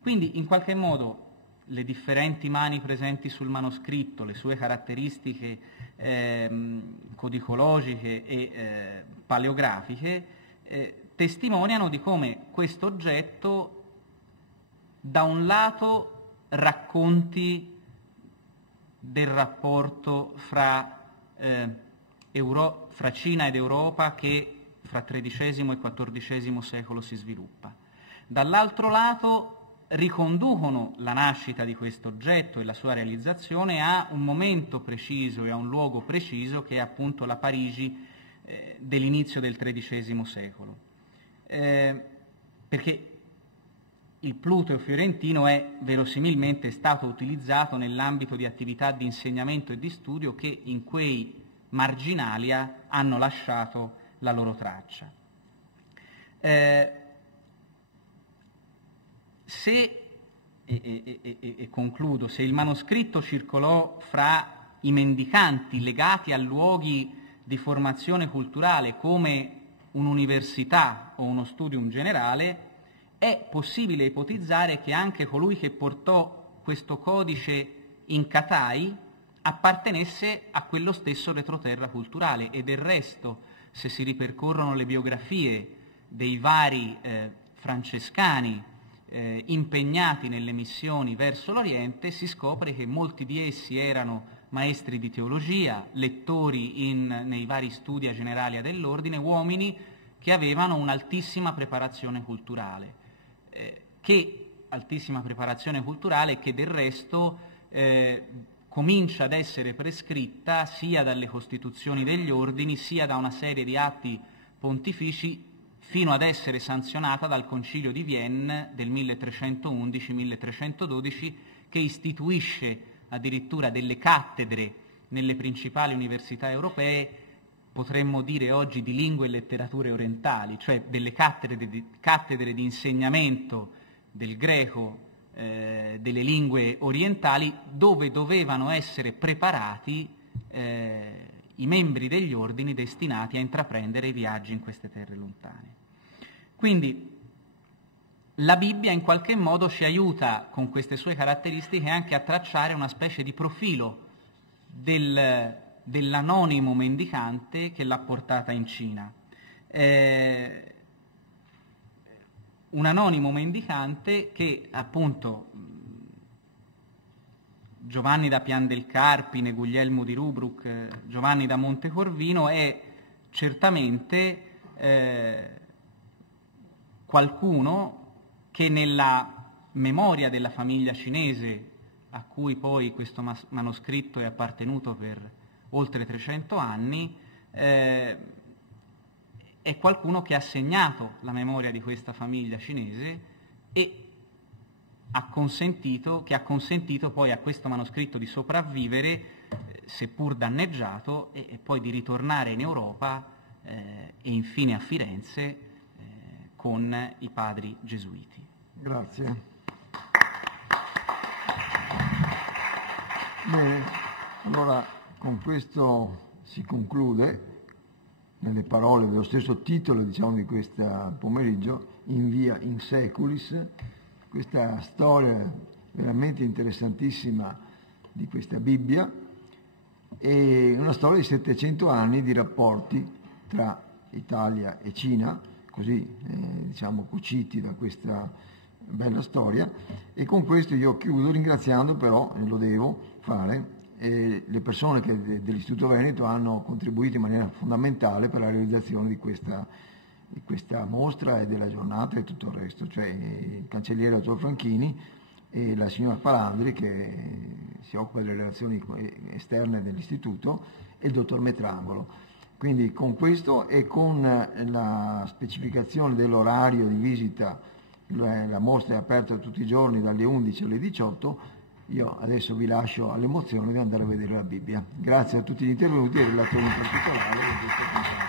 Quindi in qualche modo le differenti mani presenti sul manoscritto, le sue caratteristiche codicologiche e paleografiche testimoniano di come questo oggetto da un lato racconti del rapporto fra Cina ed Europa che fra XIII e XIV secolo si sviluppa. Dall'altro lato riconducono la nascita di questo oggetto e la sua realizzazione a un momento preciso e a un luogo preciso che è appunto la Parigi dell'inizio del XIII secolo. Perché il Pluteo fiorentino è verosimilmente stato utilizzato nell'ambito di attività di insegnamento e di studio che in quei marginalia hanno lasciato la loro traccia. E concludo, se il manoscritto circolò fra i mendicanti legati a luoghi di formazione culturale come un'università o uno studium generale, è possibile ipotizzare che anche colui che portò questo codice in Catai appartenesse a quello stesso retroterra culturale, e del resto, se si ripercorrono le biografie dei vari francescani impegnati nelle missioni verso l'Oriente, si scopre che molti di essi erano maestri di teologia, lettori nei vari studia generalia dell'ordine, uomini che avevano un'altissima preparazione culturale, che del resto comincia ad essere prescritta sia dalle costituzioni degli ordini, sia da una serie di atti pontifici, fino ad essere sanzionata dal Concilio di Vienne del 1311-1312, che istituisce addirittura delle cattedre nelle principali università europee, potremmo dire oggi di lingue e letterature orientali, cioè delle cattedre di insegnamento del greco, delle lingue orientali, dove dovevano essere preparati i membri degli ordini destinati a intraprendere i viaggi in queste terre lontane. Quindi la Bibbia in qualche modo ci aiuta con queste sue caratteristiche anche a tracciare una specie di profilo dell'anonimo mendicante che l'ha portata in Cina. Un anonimo mendicante che appunto Giovanni da Pian del Carpine, Guglielmo di Rubruck, Giovanni da Montecorvino è certamente qualcuno che nella memoria della famiglia cinese, a cui poi questo manoscritto è appartenuto per oltre 300 anni, è qualcuno che ha segnato la memoria di questa famiglia cinese e che ha consentito poi a questo manoscritto di sopravvivere, seppur danneggiato, e poi di ritornare in Europa e infine a Firenze con i padri gesuiti. Grazie. Bene, allora con questo si conclude, nelle parole dello stesso titolo, diciamo, di questo pomeriggio, In via in seculis, questa storia veramente interessantissima di questa Bibbia, e una storia di 700 anni di rapporti tra Italia e Cina, così diciamo cuciti da questa bella storia. E con questo io chiudo ringraziando, però lo devo fare, le persone che dell'Istituto Veneto hanno contribuito in maniera fondamentale per la realizzazione di questa mostra e della giornata e tutto il resto, cioè il cancelliere dottor Franchini e la signora Palandri, che si occupa delle relazioni esterne dell'Istituto, e il dottor Metrangolo. Quindi con questo e con la specificazione dell'orario di visita, la mostra è aperta tutti i giorni dalle 11 alle 18, io adesso vi lascio all'emozione di andare a vedere la Bibbia. Grazie a tutti gli intervenuti e ai relatori in particolare.